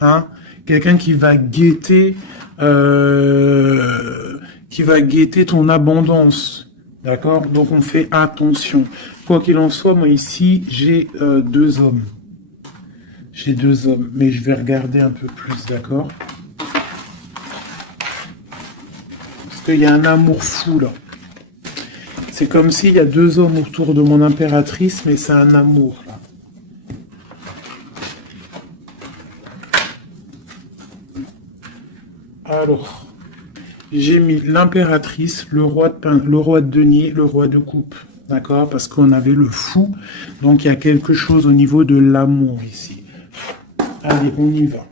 Hein? Quelqu'un qui va guetter ton abondance. D'accord? Donc on fait attention. Quoi qu'il en soit, moi ici, j'ai deux hommes. J'ai deux hommes, mais je vais regarder un peu plus, d'accord? Parce qu'il y a un amour fou, là. C'est comme s'il y a deux hommes autour de mon impératrice, mais c'est un amour, là. Alors, j'ai mis l'impératrice, le roi de denier, le roi de coupe. D'accord? Parce qu'on avait le fou. Donc, il y a quelque chose au niveau de l'amour ici. Allez, on y va.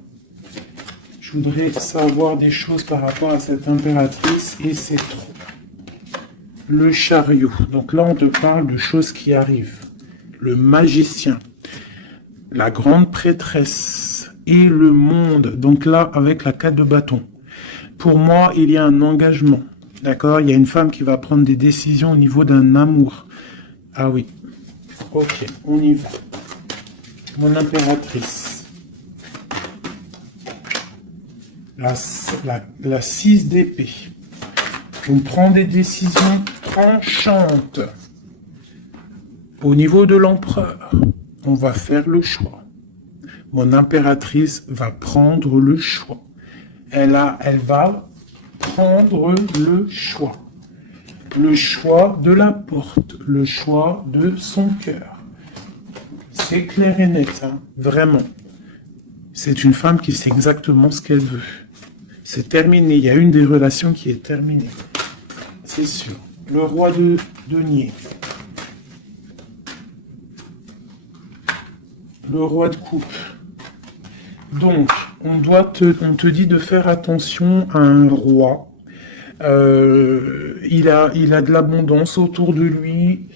Je voudrais savoir des choses par rapport à cette impératrice et c'est trop. Le chariot. Donc là, on te parle de choses qui arrivent. Le magicien. La grande prêtresse. Et le monde. Donc là, avec la 4 de bâton. Pour moi, il y a un engagement. D'accord? Il y a une femme qui va prendre des décisions au niveau d'un amour. Ah oui. Ok, on y va. Mon impératrice. La 6 d'épée. On prend des décisions tranchantes. Au niveau de l'empereur, on va faire le choix. Mon impératrice va prendre le choix. Elle va prendre le choix. Le choix de la porte, le choix de son cœur. C'est clair et net, hein, vraiment. C'est une femme qui sait exactement ce qu'elle veut. C'est terminé, il y a une des relations qui est terminée. C'est sûr. Le roi de denier. Le roi de coupe. Donc, on te dit de faire attention à un roi. Il a de l'abondance autour de lui.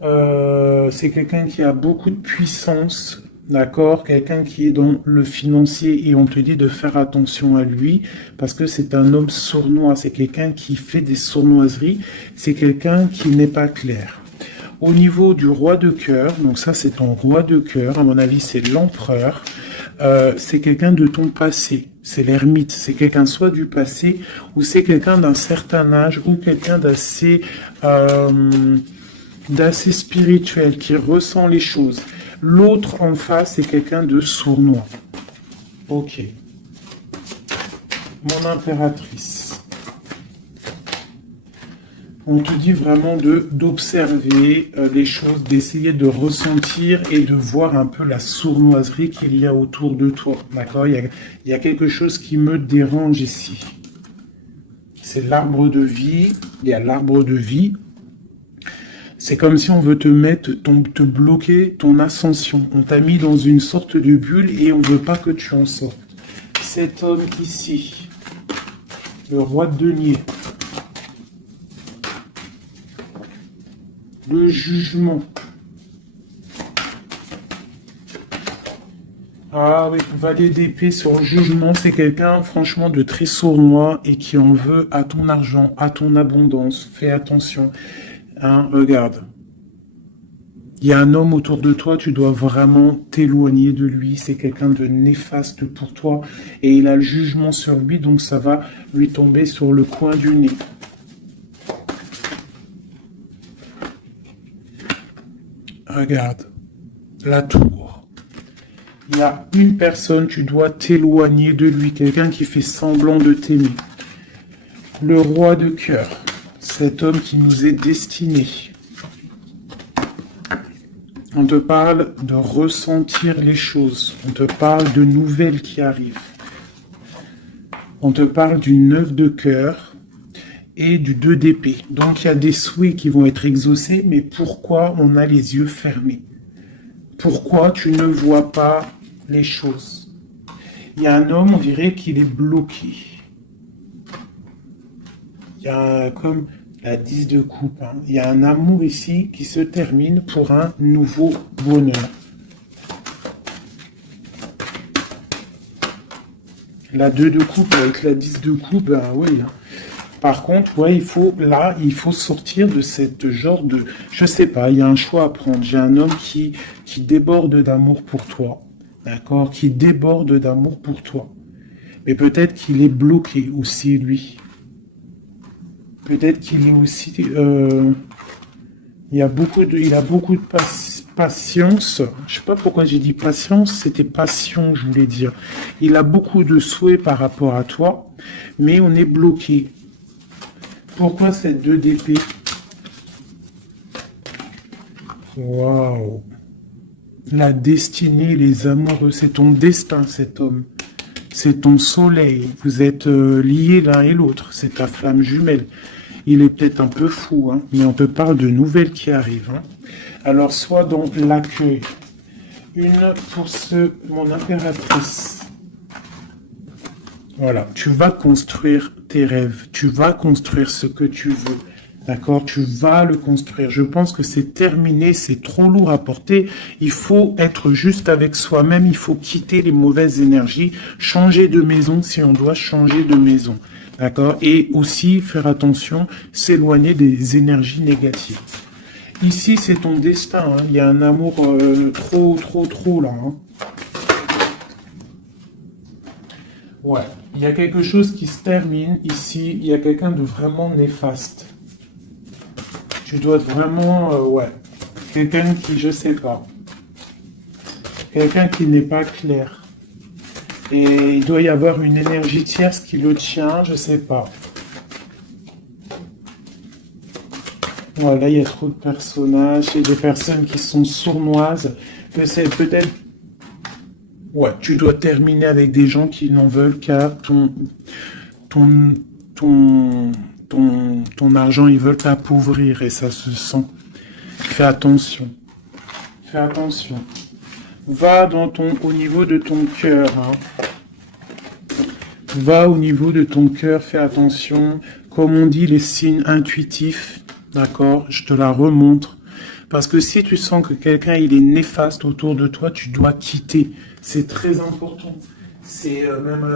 C'est quelqu'un qui a beaucoup de puissance, d'accord? Quelqu'un qui est dans le financier et on te dit de faire attention à lui parce que c'est un homme sournois. C'est quelqu'un qui fait des sournoiseries. C'est quelqu'un qui n'est pas clair. Au niveau du roi de cœur, donc ça c'est ton roi de cœur, à mon avis c'est l'empereur. C'est quelqu'un de ton passé, c'est l'ermite, c'est quelqu'un soit du passé ou c'est quelqu'un d'un certain âge ou quelqu'un d'assez spirituel qui ressent les choses. L'autre en face c'est quelqu'un de sournois. Ok. mon impératrice. On te dit vraiment d'observer les choses, d'essayer de ressentir et de voir un peu la sournoiserie qu'il y a autour de toi. D'accord? Il y a quelque chose qui me dérange ici. C'est l'arbre de vie. Il y a l'arbre de vie. C'est comme si on veut te bloquer ton ascension. On t'a mis dans une sorte de bulle et on ne veut pas que tu en sortes. Cet homme ici, le roi de denier, le jugement. Ah oui, valet d'épée sur le jugement, c'est quelqu'un franchement de très sournois et qui en veut à ton argent, à ton abondance. Fais attention. Hein, regarde. Il y a un homme autour de toi, tu dois vraiment t'éloigner de lui. C'est quelqu'un de néfaste pour toi. Et il a le jugement sur lui, donc ça va lui tomber sur le coin du nez. Regarde. La tour. Il y a une personne, tu dois t'éloigner de lui. Quelqu'un qui fait semblant de t'aimer. Le roi de cœur. Cet homme qui nous est destiné. On te parle de ressentir les choses. On te parle de nouvelles qui arrivent. On te parle du 9 de cœur et du 2 d'épée. Donc il y a des souhaits qui vont être exaucés, mais pourquoi on a les yeux fermés? Pourquoi tu ne vois pas les choses? Il y a un homme, on dirait qu'il est bloqué. Il y a comme la 10 de coupe. Hein. Il y a un amour ici qui se termine pour un nouveau bonheur. La 2 de coupe avec la 10 de coupe, ben oui. Hein. Par contre, ouais, il faut sortir de cette genre de... Je sais pas, il y a un choix à prendre. J'ai un homme qui déborde d'amour pour toi. D'accord? Qui déborde d'amour pour toi. Mais peut-être qu'il est bloqué aussi, lui. Peut-être qu'il est aussi... il a beaucoup de patience. Je sais pas pourquoi j'ai dit patience, c'était passion, je voulais dire. Il a beaucoup de souhaits par rapport à toi, mais on est bloqué. Pourquoi cette 2 d'épée? Waouh! La destinée, les amoureux, c'est ton destin, cet homme. C'est ton soleil. Vous êtes liés l'un et l'autre. C'est ta flamme jumelle. Il est peut-être un peu fou, hein, mais on te parle de nouvelles qui arrivent. Hein. Alors, sois dans l'accueil. Une pour mon impératrice. Voilà, tu vas construire tes rêves. Tu vas construire ce que tu veux. D'accord? Tu vas le construire. Je pense que c'est terminé, c'est trop lourd à porter. Il faut être juste avec soi-même. Il faut quitter les mauvaises énergies. Changer de maison si on doit changer de maison. D'accord? Et aussi faire attention, s'éloigner des énergies négatives. Ici, c'est ton destin. Hein. Il y a un amour trop là. Hein. Ouais. Il y a quelque chose qui se termine ici. Il y a quelqu'un de vraiment néfaste. Tu dois être vraiment, ouais, quelqu'un qui, je sais pas, quelqu'un qui n'est pas clair. Et il doit y avoir une énergie tierce qui le tient, je sais pas. Voilà, il y a trop de personnages et des personnes qui sont sournoises. Peut-être, ouais, tu dois terminer avec des gens qui n'en veulent qu'à ton argent, ils veulent t'appauvrir et ça se sent. Fais attention. Fais attention. Va au niveau de ton cœur. Hein. Va au niveau de ton cœur, fais attention. Comme on dit, les signes intuitifs, d'accord? Je te la remontre. Parce que si tu sens que quelqu'un il est néfaste autour de toi, tu dois quitter. C'est très important. C'est même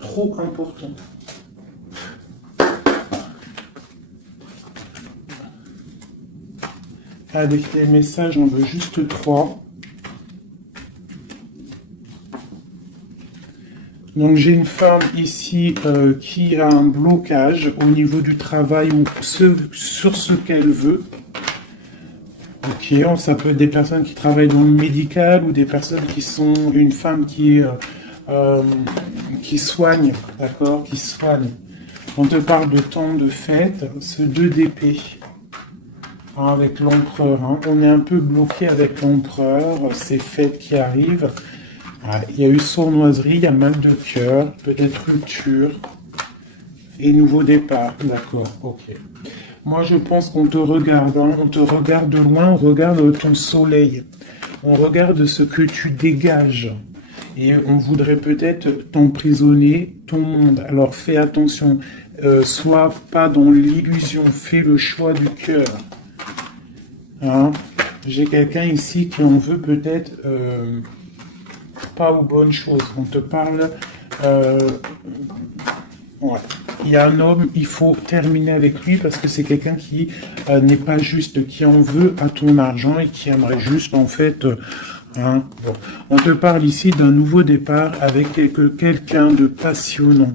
trop important. Avec les messages, on veut juste 3. Donc j'ai une femme ici qui a un blocage au niveau du travail ou sur ce qu'elle veut. Ok, ça peut être des personnes qui travaillent dans le médical ou des personnes qui sont une femme qui est qui soigne, d'accord, qui soigne. On te parle de temps de fête, ce 2 d'épée, hein, avec l'empereur. Hein. On est un peu bloqué avec l'empereur, ces fêtes qui arrivent. Ouais, il y a eu sournoiserie, il y a mal de cœur, peut-être rupture et nouveau départ. D'accord, ok. Moi, je pense qu'on te regarde, hein, on te regarde de loin, on regarde ton soleil, on regarde ce que tu dégages. Et on voudrait peut-être t'emprisonner ton monde. Alors fais attention, sois pas dans l'illusion, fais le choix du cœur. Hein? J'ai quelqu'un ici qui en veut peut-être pas aux bonnes choses. On te parle... ouais. Il y a un homme, il faut terminer avec lui parce que c'est quelqu'un qui n'est pas juste, qui en veut à ton argent et qui aimerait juste en fait... hein, bon. On te parle ici d'un nouveau départ avec quelqu'un de passionnant.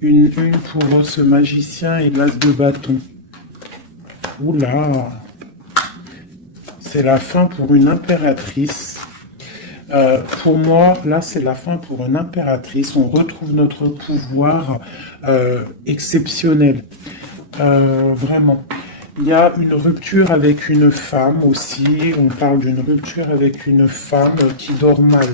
Une pour ce magicien et l'as de bâton. Oula! C'est la fin pour une impératrice. Pour moi, là, c'est la fin pour une impératrice. On retrouve notre pouvoir exceptionnel. Vraiment. Il y a une rupture avec une femme aussi. On parle d'une rupture avec une femme qui dort mal.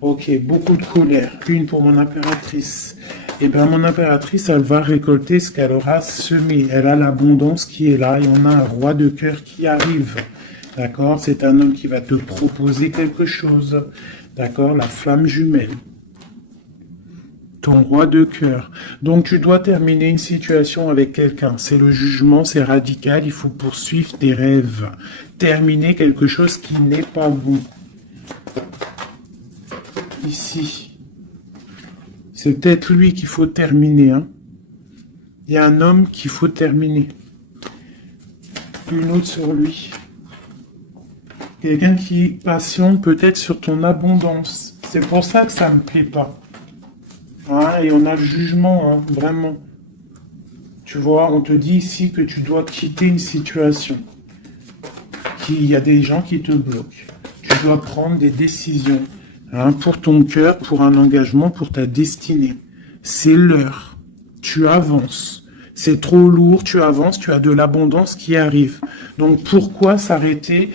Ok, beaucoup de colère. Une pour mon impératrice. Eh bien, mon impératrice, elle va récolter ce qu'elle aura semé. Elle a l'abondance qui est là et on a un roi de cœur qui arrive. D'accord? C'est un homme qui va te proposer quelque chose. D'accord? La flamme jumelle. Ton roi de cœur. Donc, tu dois terminer une situation avec quelqu'un. C'est le jugement, c'est radical. Il faut poursuivre tes rêves. Terminer quelque chose qui n'est pas bon. Ici. C'est peut-être lui qu'il faut terminer. Hein. Il y a un homme qu'il faut terminer. Une autre sur lui. Quelqu'un qui patiente peut-être sur ton abondance. C'est pour ça que ça ne me plaît pas. Hein, et on a le jugement, hein, vraiment. Tu vois, on te dit ici que tu dois quitter une situation. Qu'il y a des gens qui te bloquent. Tu dois prendre des décisions. Hein, pour ton cœur, pour un engagement, pour ta destinée. C'est l'heure. Tu avances. C'est trop lourd, tu avances, tu as de l'abondance qui arrive. Donc pourquoi s'arrêter?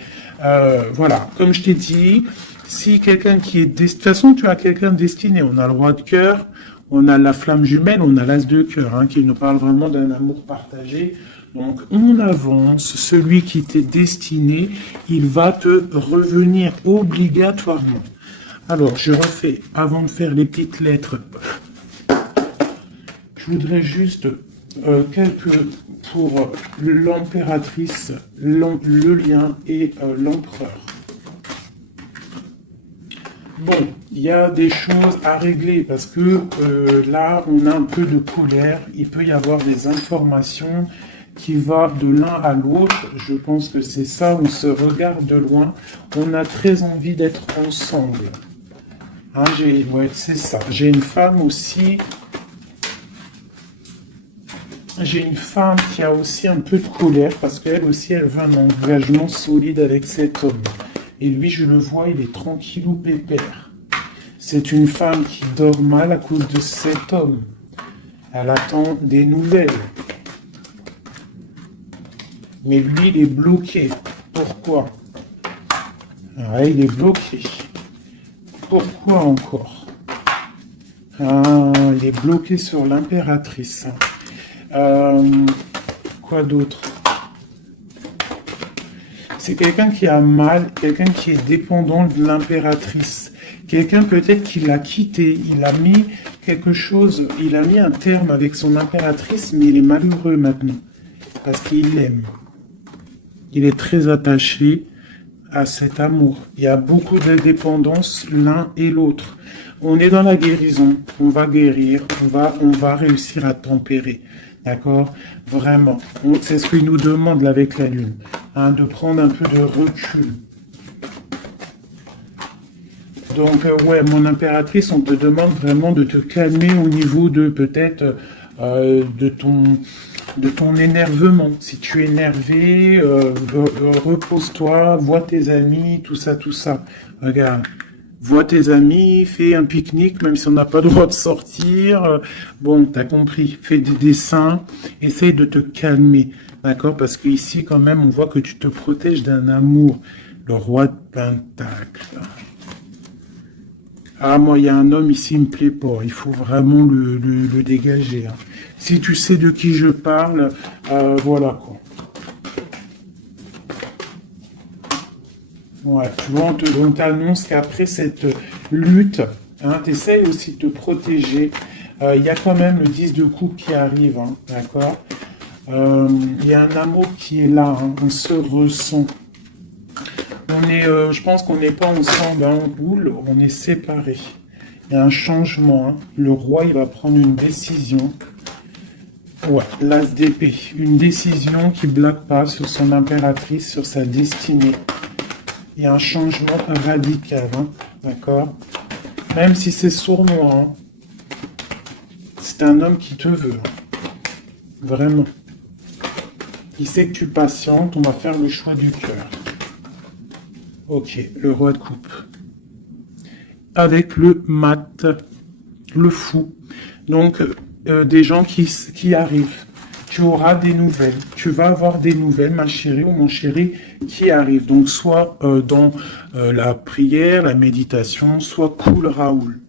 Voilà, comme je t'ai dit, si quelqu'un qui est... De toute façon, tu as quelqu'un destiné. On a le roi de cœur, on a la flamme jumelle, on a l'as de cœur, hein, qui nous parle vraiment d'un amour partagé. Donc, on avance. Celui qui t'est destiné, il va te revenir obligatoirement. Alors, je refais, avant de faire les petites lettres, je voudrais juste quelques... pour l'impératrice, le lien et l'empereur. Bon, il y a des choses à régler parce que là, on a un peu de colère. Il peut y avoir des informations qui vont de l'un à l'autre. Je pense que c'est ça, on se regarde de loin. On a très envie d'être ensemble. Hein, ouais, c'est ça. J'ai une femme aussi... J'ai une femme qui a aussi un peu de colère parce qu'elle aussi, elle veut un engagement solide avec cet homme. Et lui, je le vois, il est tranquillou pépère. C'est une femme qui dort mal à cause de cet homme. Elle attend des nouvelles. Mais lui, il est bloqué. Pourquoi? Ah, il est bloqué. Pourquoi encore? Ah, il est bloqué sur l'impératrice. Quoi d'autre? C'est quelqu'un qui a mal, quelqu'un qui est dépendant de l'impératrice. Quelqu'un peut-être qui l'a quitté, il a mis quelque chose, il a mis un terme avec son impératrice, mais il est malheureux maintenant. Parce qu'il l'aime. Il est très attaché à cet amour. Il y a beaucoup de dépendance l'un et l'autre. On est dans la guérison, on va guérir, on va réussir à tempérer. D'accord? Vraiment. C'est ce qu'il nous demande là avec la Lune. Hein, de prendre un peu de recul. Donc, ouais, mon impératrice, on te demande vraiment de te calmer au niveau de peut-être de ton énervement. Si tu es énervé, repose-toi, vois tes amis, tout ça, tout ça. Regarde. vois tes amis, fais un pique-nique, même si on n'a pas le droit de sortir. Bon, t'as compris, fais des dessins, essaye de te calmer, d'accord? Parce qu'ici, quand même, on voit que tu te protèges d'un amour. Le roi de Pentacle. Ah, moi, il y a un homme ici, il me plaît pas. Il faut vraiment le dégager, hein. Si tu sais de qui je parle, voilà, quoi. Ouais, tu vois, on t'annonce qu'après cette lutte, hein, tu essayes aussi de te protéger. Il y a quand même le 10 de coupe qui arrive, hein, d'accord? Il y a un amour qui est là, hein, on se ressent. Je pense qu'on n'est pas ensemble, hein, en boule, on est séparés. Il y a un changement, hein. Le roi, il va prendre une décision. Ouais, l'as d'épée. Une décision qui blague pas sur son impératrice, sur sa destinée. Il y a un changement radical, hein, d'accord? Même si c'est sournois, hein, c'est un homme qui te veut, hein, vraiment. Il sait que tu patientes, on va faire le choix du cœur. Ok, le roi de coupe. Avec le mat, le fou. Donc, des gens qui arrivent. Tu auras des nouvelles. Tu vas avoir des nouvelles, ma chérie ou mon chéri, qui arrivent. Donc, soit dans la prière, la méditation, soit cool Raoul.